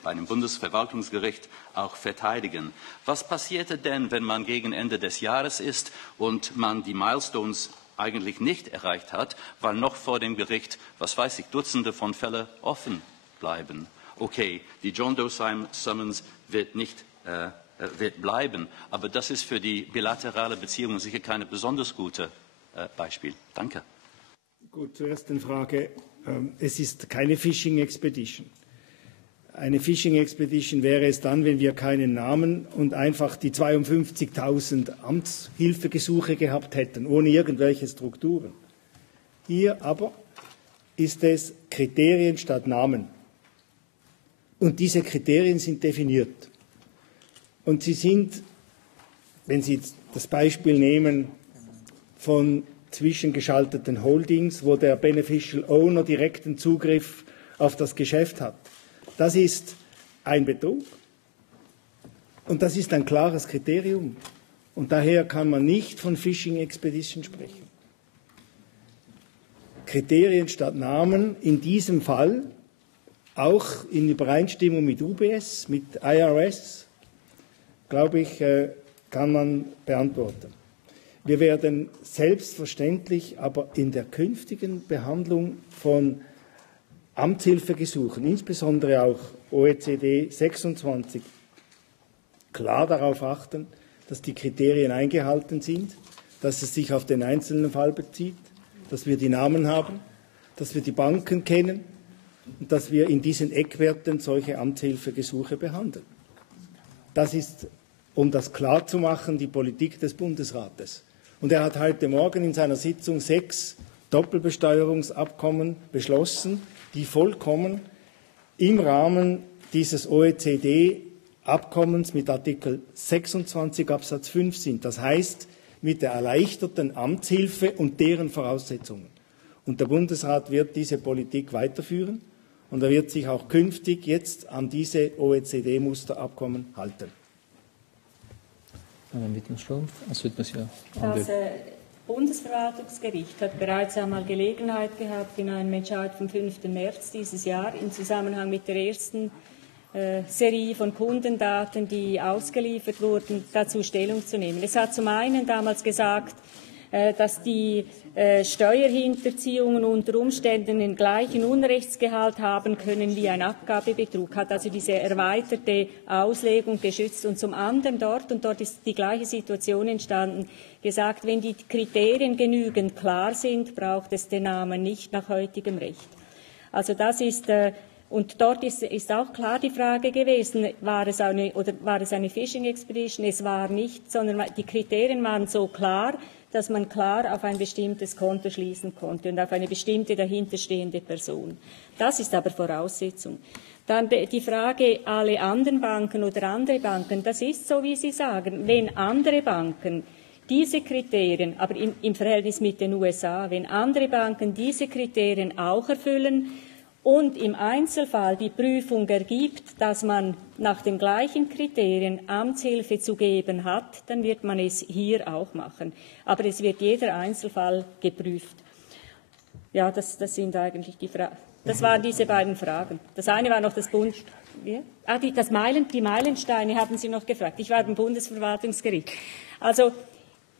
einem Bundesverwaltungsgericht auch verteidigen. Was passierte denn, wenn man gegen Ende des Jahres ist und man die Milestones eigentlich nicht erreicht hat, weil noch vor dem Gericht, was weiß ich, Dutzende von Fällen offen bleiben? Okay, die John Doe Summons wird bleiben, aber das ist für die bilaterale Beziehung sicher kein besonders gutes Beispiel. Danke. Gut, zur ersten Frage. Es ist keine Phishing Expedition. Eine Phishing Expedition wäre es dann, wenn wir keinen Namen und einfach die 52.000 Amtshilfegesuche gehabt hätten, ohne irgendwelche Strukturen. Hier aber ist es Kriterien statt Namen. Und diese Kriterien sind definiert. Und sie sind, wenn Sie das Beispiel nehmen von zwischengeschalteten Holdings, wo der Beneficial Owner direkten Zugriff auf das Geschäft hat. Das ist ein Betrug und das ist ein klares Kriterium. Und daher kann man nicht von Phishing Expedition sprechen. Kriterien statt Namen in diesem Fall, auch in Übereinstimmung mit UBS, mit IRS, glaube ich, kann man beantworten. Wir werden selbstverständlich aber in der künftigen Behandlung von Amtshilfegesuchen, insbesondere auch OECD 26, klar darauf achten, dass die Kriterien eingehalten sind, dass es sich auf den einzelnen Fall bezieht, dass wir die Namen haben, dass wir die Banken kennen und dass wir in diesen Eckwerten solche Amtshilfegesuche behandeln. Das ist, um das klarzumachen, die Politik des Bundesrates. Und er hat heute Morgen in seiner Sitzung 6 Doppelbesteuerungsabkommen beschlossen, die vollkommen im Rahmen dieses OECD-Abkommens mit Artikel 26 Absatz 5 sind. Das heißt, mit der erleichterten Amtshilfe und deren Voraussetzungen. Und der Bundesrat wird diese Politik weiterführen und er wird sich auch künftig jetzt an diese OECD-Musterabkommen halten. Das Bundesverwaltungsgericht hat bereits einmal Gelegenheit gehabt, in einem Entscheid vom 5. März dieses Jahr im Zusammenhang mit der ersten Serie von Kundendaten, die ausgeliefert wurden, dazu Stellung zu nehmen. Es hat zum einen damals gesagt, dass die Steuerhinterziehungen unter Umständen den gleichen Unrechtsgehalt haben können wie ein Abgabebetrug, hat also diese erweiterte Auslegung geschützt und zum anderen dort ist die gleiche Situation entstanden, gesagt, wenn die Kriterien genügend klar sind, braucht es den Namen nicht nach heutigem Recht. Also das ist und dort ist auch klar die Frage gewesen, war es eine Phishing Expedition? Es war nicht, sondern die Kriterien waren so klar, dass man klar auf ein bestimmtes Konto schließen konnte und auf eine bestimmte dahinterstehende Person. Das ist aber Voraussetzung. Dann die Frage, alle anderen Banken oder andere Banken, das ist so, wie Sie sagen. Wenn andere Banken diese Kriterien, aber im Verhältnis mit den USA, wenn andere Banken diese Kriterien auch erfüllen, und im Einzelfall die Prüfung ergibt, dass man nach den gleichen Kriterien Amtshilfe zu geben hat, dann wird man es hier auch machen. Aber es wird jeder Einzelfall geprüft. Ja, das sind eigentlich die Fragen. Das waren diese beiden Fragen. Das eine war noch das Bund. Ja? Die Meilensteine haben Sie noch gefragt. Ich war beim Bundesverwaltungsgericht. Also,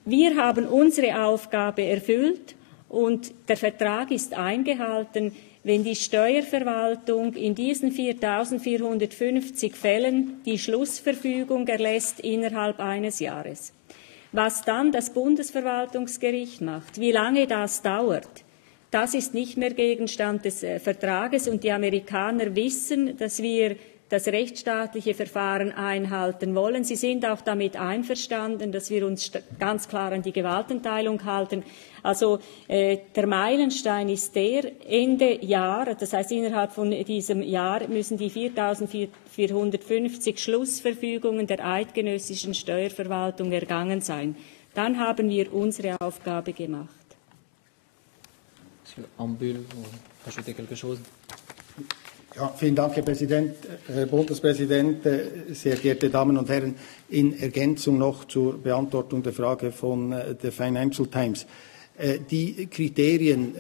wir haben unsere Aufgabe erfüllt und der Vertrag ist eingehalten. Wenn die Steuerverwaltung in diesen 4.450 Fällen die Schlussverfügung erlässt innerhalb eines Jahres. Was dann das Bundesverwaltungsgericht macht, wie lange das dauert, das ist nicht mehr Gegenstand des Vertrages und die Amerikaner wissen, dass wir das rechtsstaatliche Verfahren einhalten wollen. Sie sind auch damit einverstanden, dass wir uns ganz klar an die Gewaltenteilung halten. Also der Meilenstein ist der, Ende Jahr, das heißt innerhalb von diesem Jahr müssen die 4.450 Schlussverfügungen der eidgenössischen Steuerverwaltung ergangen sein. Dann haben wir unsere Aufgabe gemacht. Monsieur Ambul, ajoutez quelque chose? Ja, vielen Dank, Herr Präsident, Herr Bundespräsident, sehr geehrte Damen und Herren. In Ergänzung noch zur Beantwortung der Frage von der Financial Times. Die Kriterien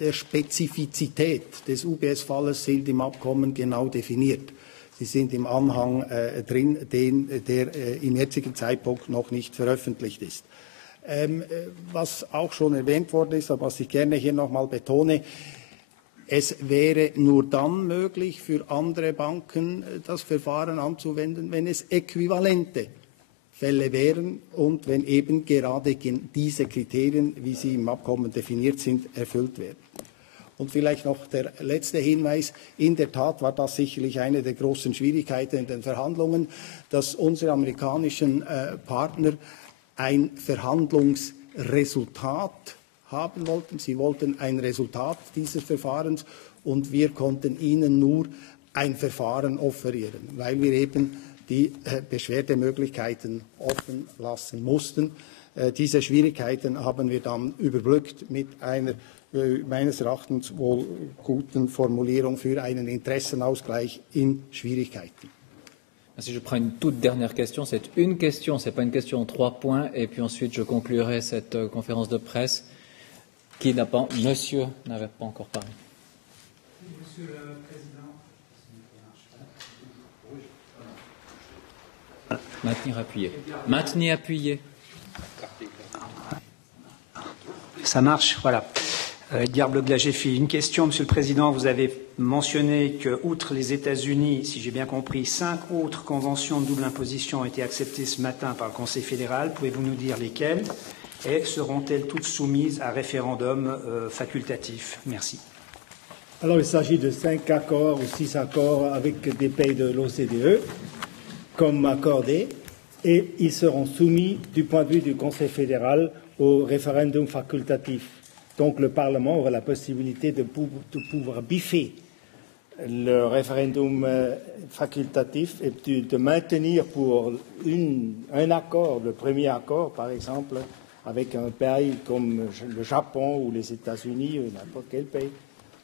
der Spezifizität des UBS-Falles sind im Abkommen genau definiert. Sie sind im Anhang drin, der im jetzigen Zeitpunkt noch nicht veröffentlicht ist. Was auch schon erwähnt worden ist, aber was ich gerne hier noch mal betone, es wäre nur dann möglich, für andere Banken das Verfahren anzuwenden, wenn es äquivalente Fälle wären und wenn eben gerade diese Kriterien, wie sie im Abkommen definiert sind, erfüllt werden. Und vielleicht noch der letzte Hinweis. In der Tat war das sicherlich eine der großen Schwierigkeiten in den Verhandlungen, dass unsere amerikanischen Partner ein Verhandlungsresultat haben wollten. Sie wollten ein Resultat dieses Verfahrens und wir konnten ihnen nur ein Verfahren offerieren, weil wir eben die Beschwerdemöglichkeiten offen lassen mussten. Diese Schwierigkeiten haben wir dann überbrückt mit einer meines Erachtens wohl guten Formulierung für einen Interessenausgleich in Schwierigkeiten. Si je prends une toute dernière question, c'est une question, c'est pas une question en 3 points, et puis ensuite je conclurai cette conférence de presse. Qui n'a pas, Monsieur n'avait pas encore parlé. Monsieur le Président. Maintenir appuyé. Maintenir appuyé. Ça marche, voilà. Diable Glagéfi, une question, Monsieur le Président. Vous avez mentionné que, outre les États-Unis, si j'ai bien compris, 5 autres conventions de double imposition ont été acceptées ce matin par le Conseil fédéral. Pouvez-vous nous dire lesquelles et seront-elles toutes soumises à référendum facultatif? Merci. Alors, il s'agit de 5 accords ou 6 accords avec des pays de l'OCDE, comme accordés, et ils seront soumis, du point de vue du Conseil fédéral, au référendum facultatif. Donc, le Parlement aura la possibilité de pouvoir biffer le référendum facultatif et de maintenir pour un accord, le premier accord, par exemple, avec un pays comme le Japon ou les États-Unis ou n'importe quel pays.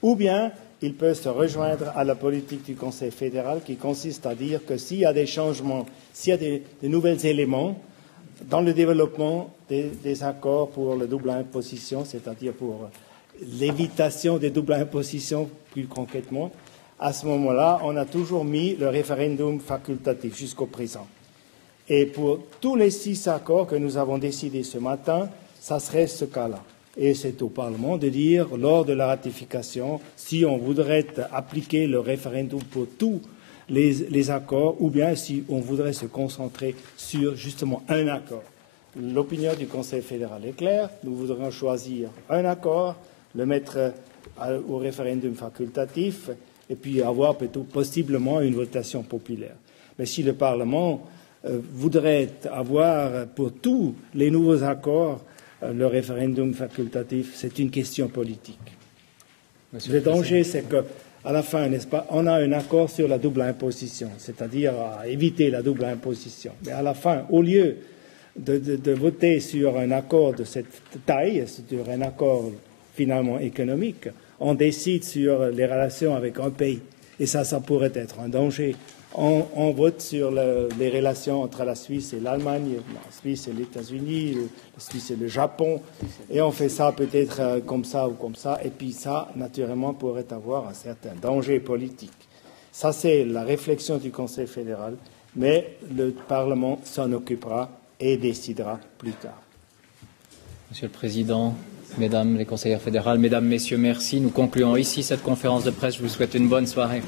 Ou bien, il peut se rejoindre à la politique du Conseil fédéral qui consiste à dire que s'il y a des changements, s'il y a des nouveaux éléments dans le développement des accords pour la double imposition, c'est-à-dire pour l'évitation des doubles impositions plus concrètement, à ce moment-là, on a toujours mis le référendum facultatif jusqu'au présent. Et pour tous les 6 accords que nous avons décidés ce matin, ça serait ce cas-là. Et c'est au Parlement de dire, lors de la ratification, si on voudrait appliquer le référendum pour tous les accords, ou bien si on voudrait se concentrer sur justement un accord. L'opinion du Conseil fédéral est claire. Nous voudrions choisir un accord, le mettre au référendum facultatif, et puis avoir plutôt possiblement une votation populaire. Mais si le Parlement voudrait avoir pour tous les nouveaux accords le référendum facultatif, c'est une question politique. Le danger, c'est qu'à la fin, n'est-ce pas, on a un accord sur la double imposition, c'est-à-dire à éviter la double imposition. Mais à la fin, au lieu de voter sur un accord de cette taille, sur un accord finalement économique, on décide sur les relations avec un pays. Et ça pourrait être un danger. On vote sur les relations entre la Suisse et l'Allemagne, la Suisse et les États-Unis, la Suisse et le Japon, et on fait ça peut-être comme ça ou comme ça, et puis ça, naturellement, pourrait avoir un certain danger politique. Ça, c'est la réflexion du Conseil fédéral, mais le Parlement s'en occupera et décidera plus tard. Monsieur le Président, Mesdames les conseillères fédérales, Mesdames, Messieurs, merci. Nous concluons ici cette conférence de presse. Je vous souhaite une bonne soirée.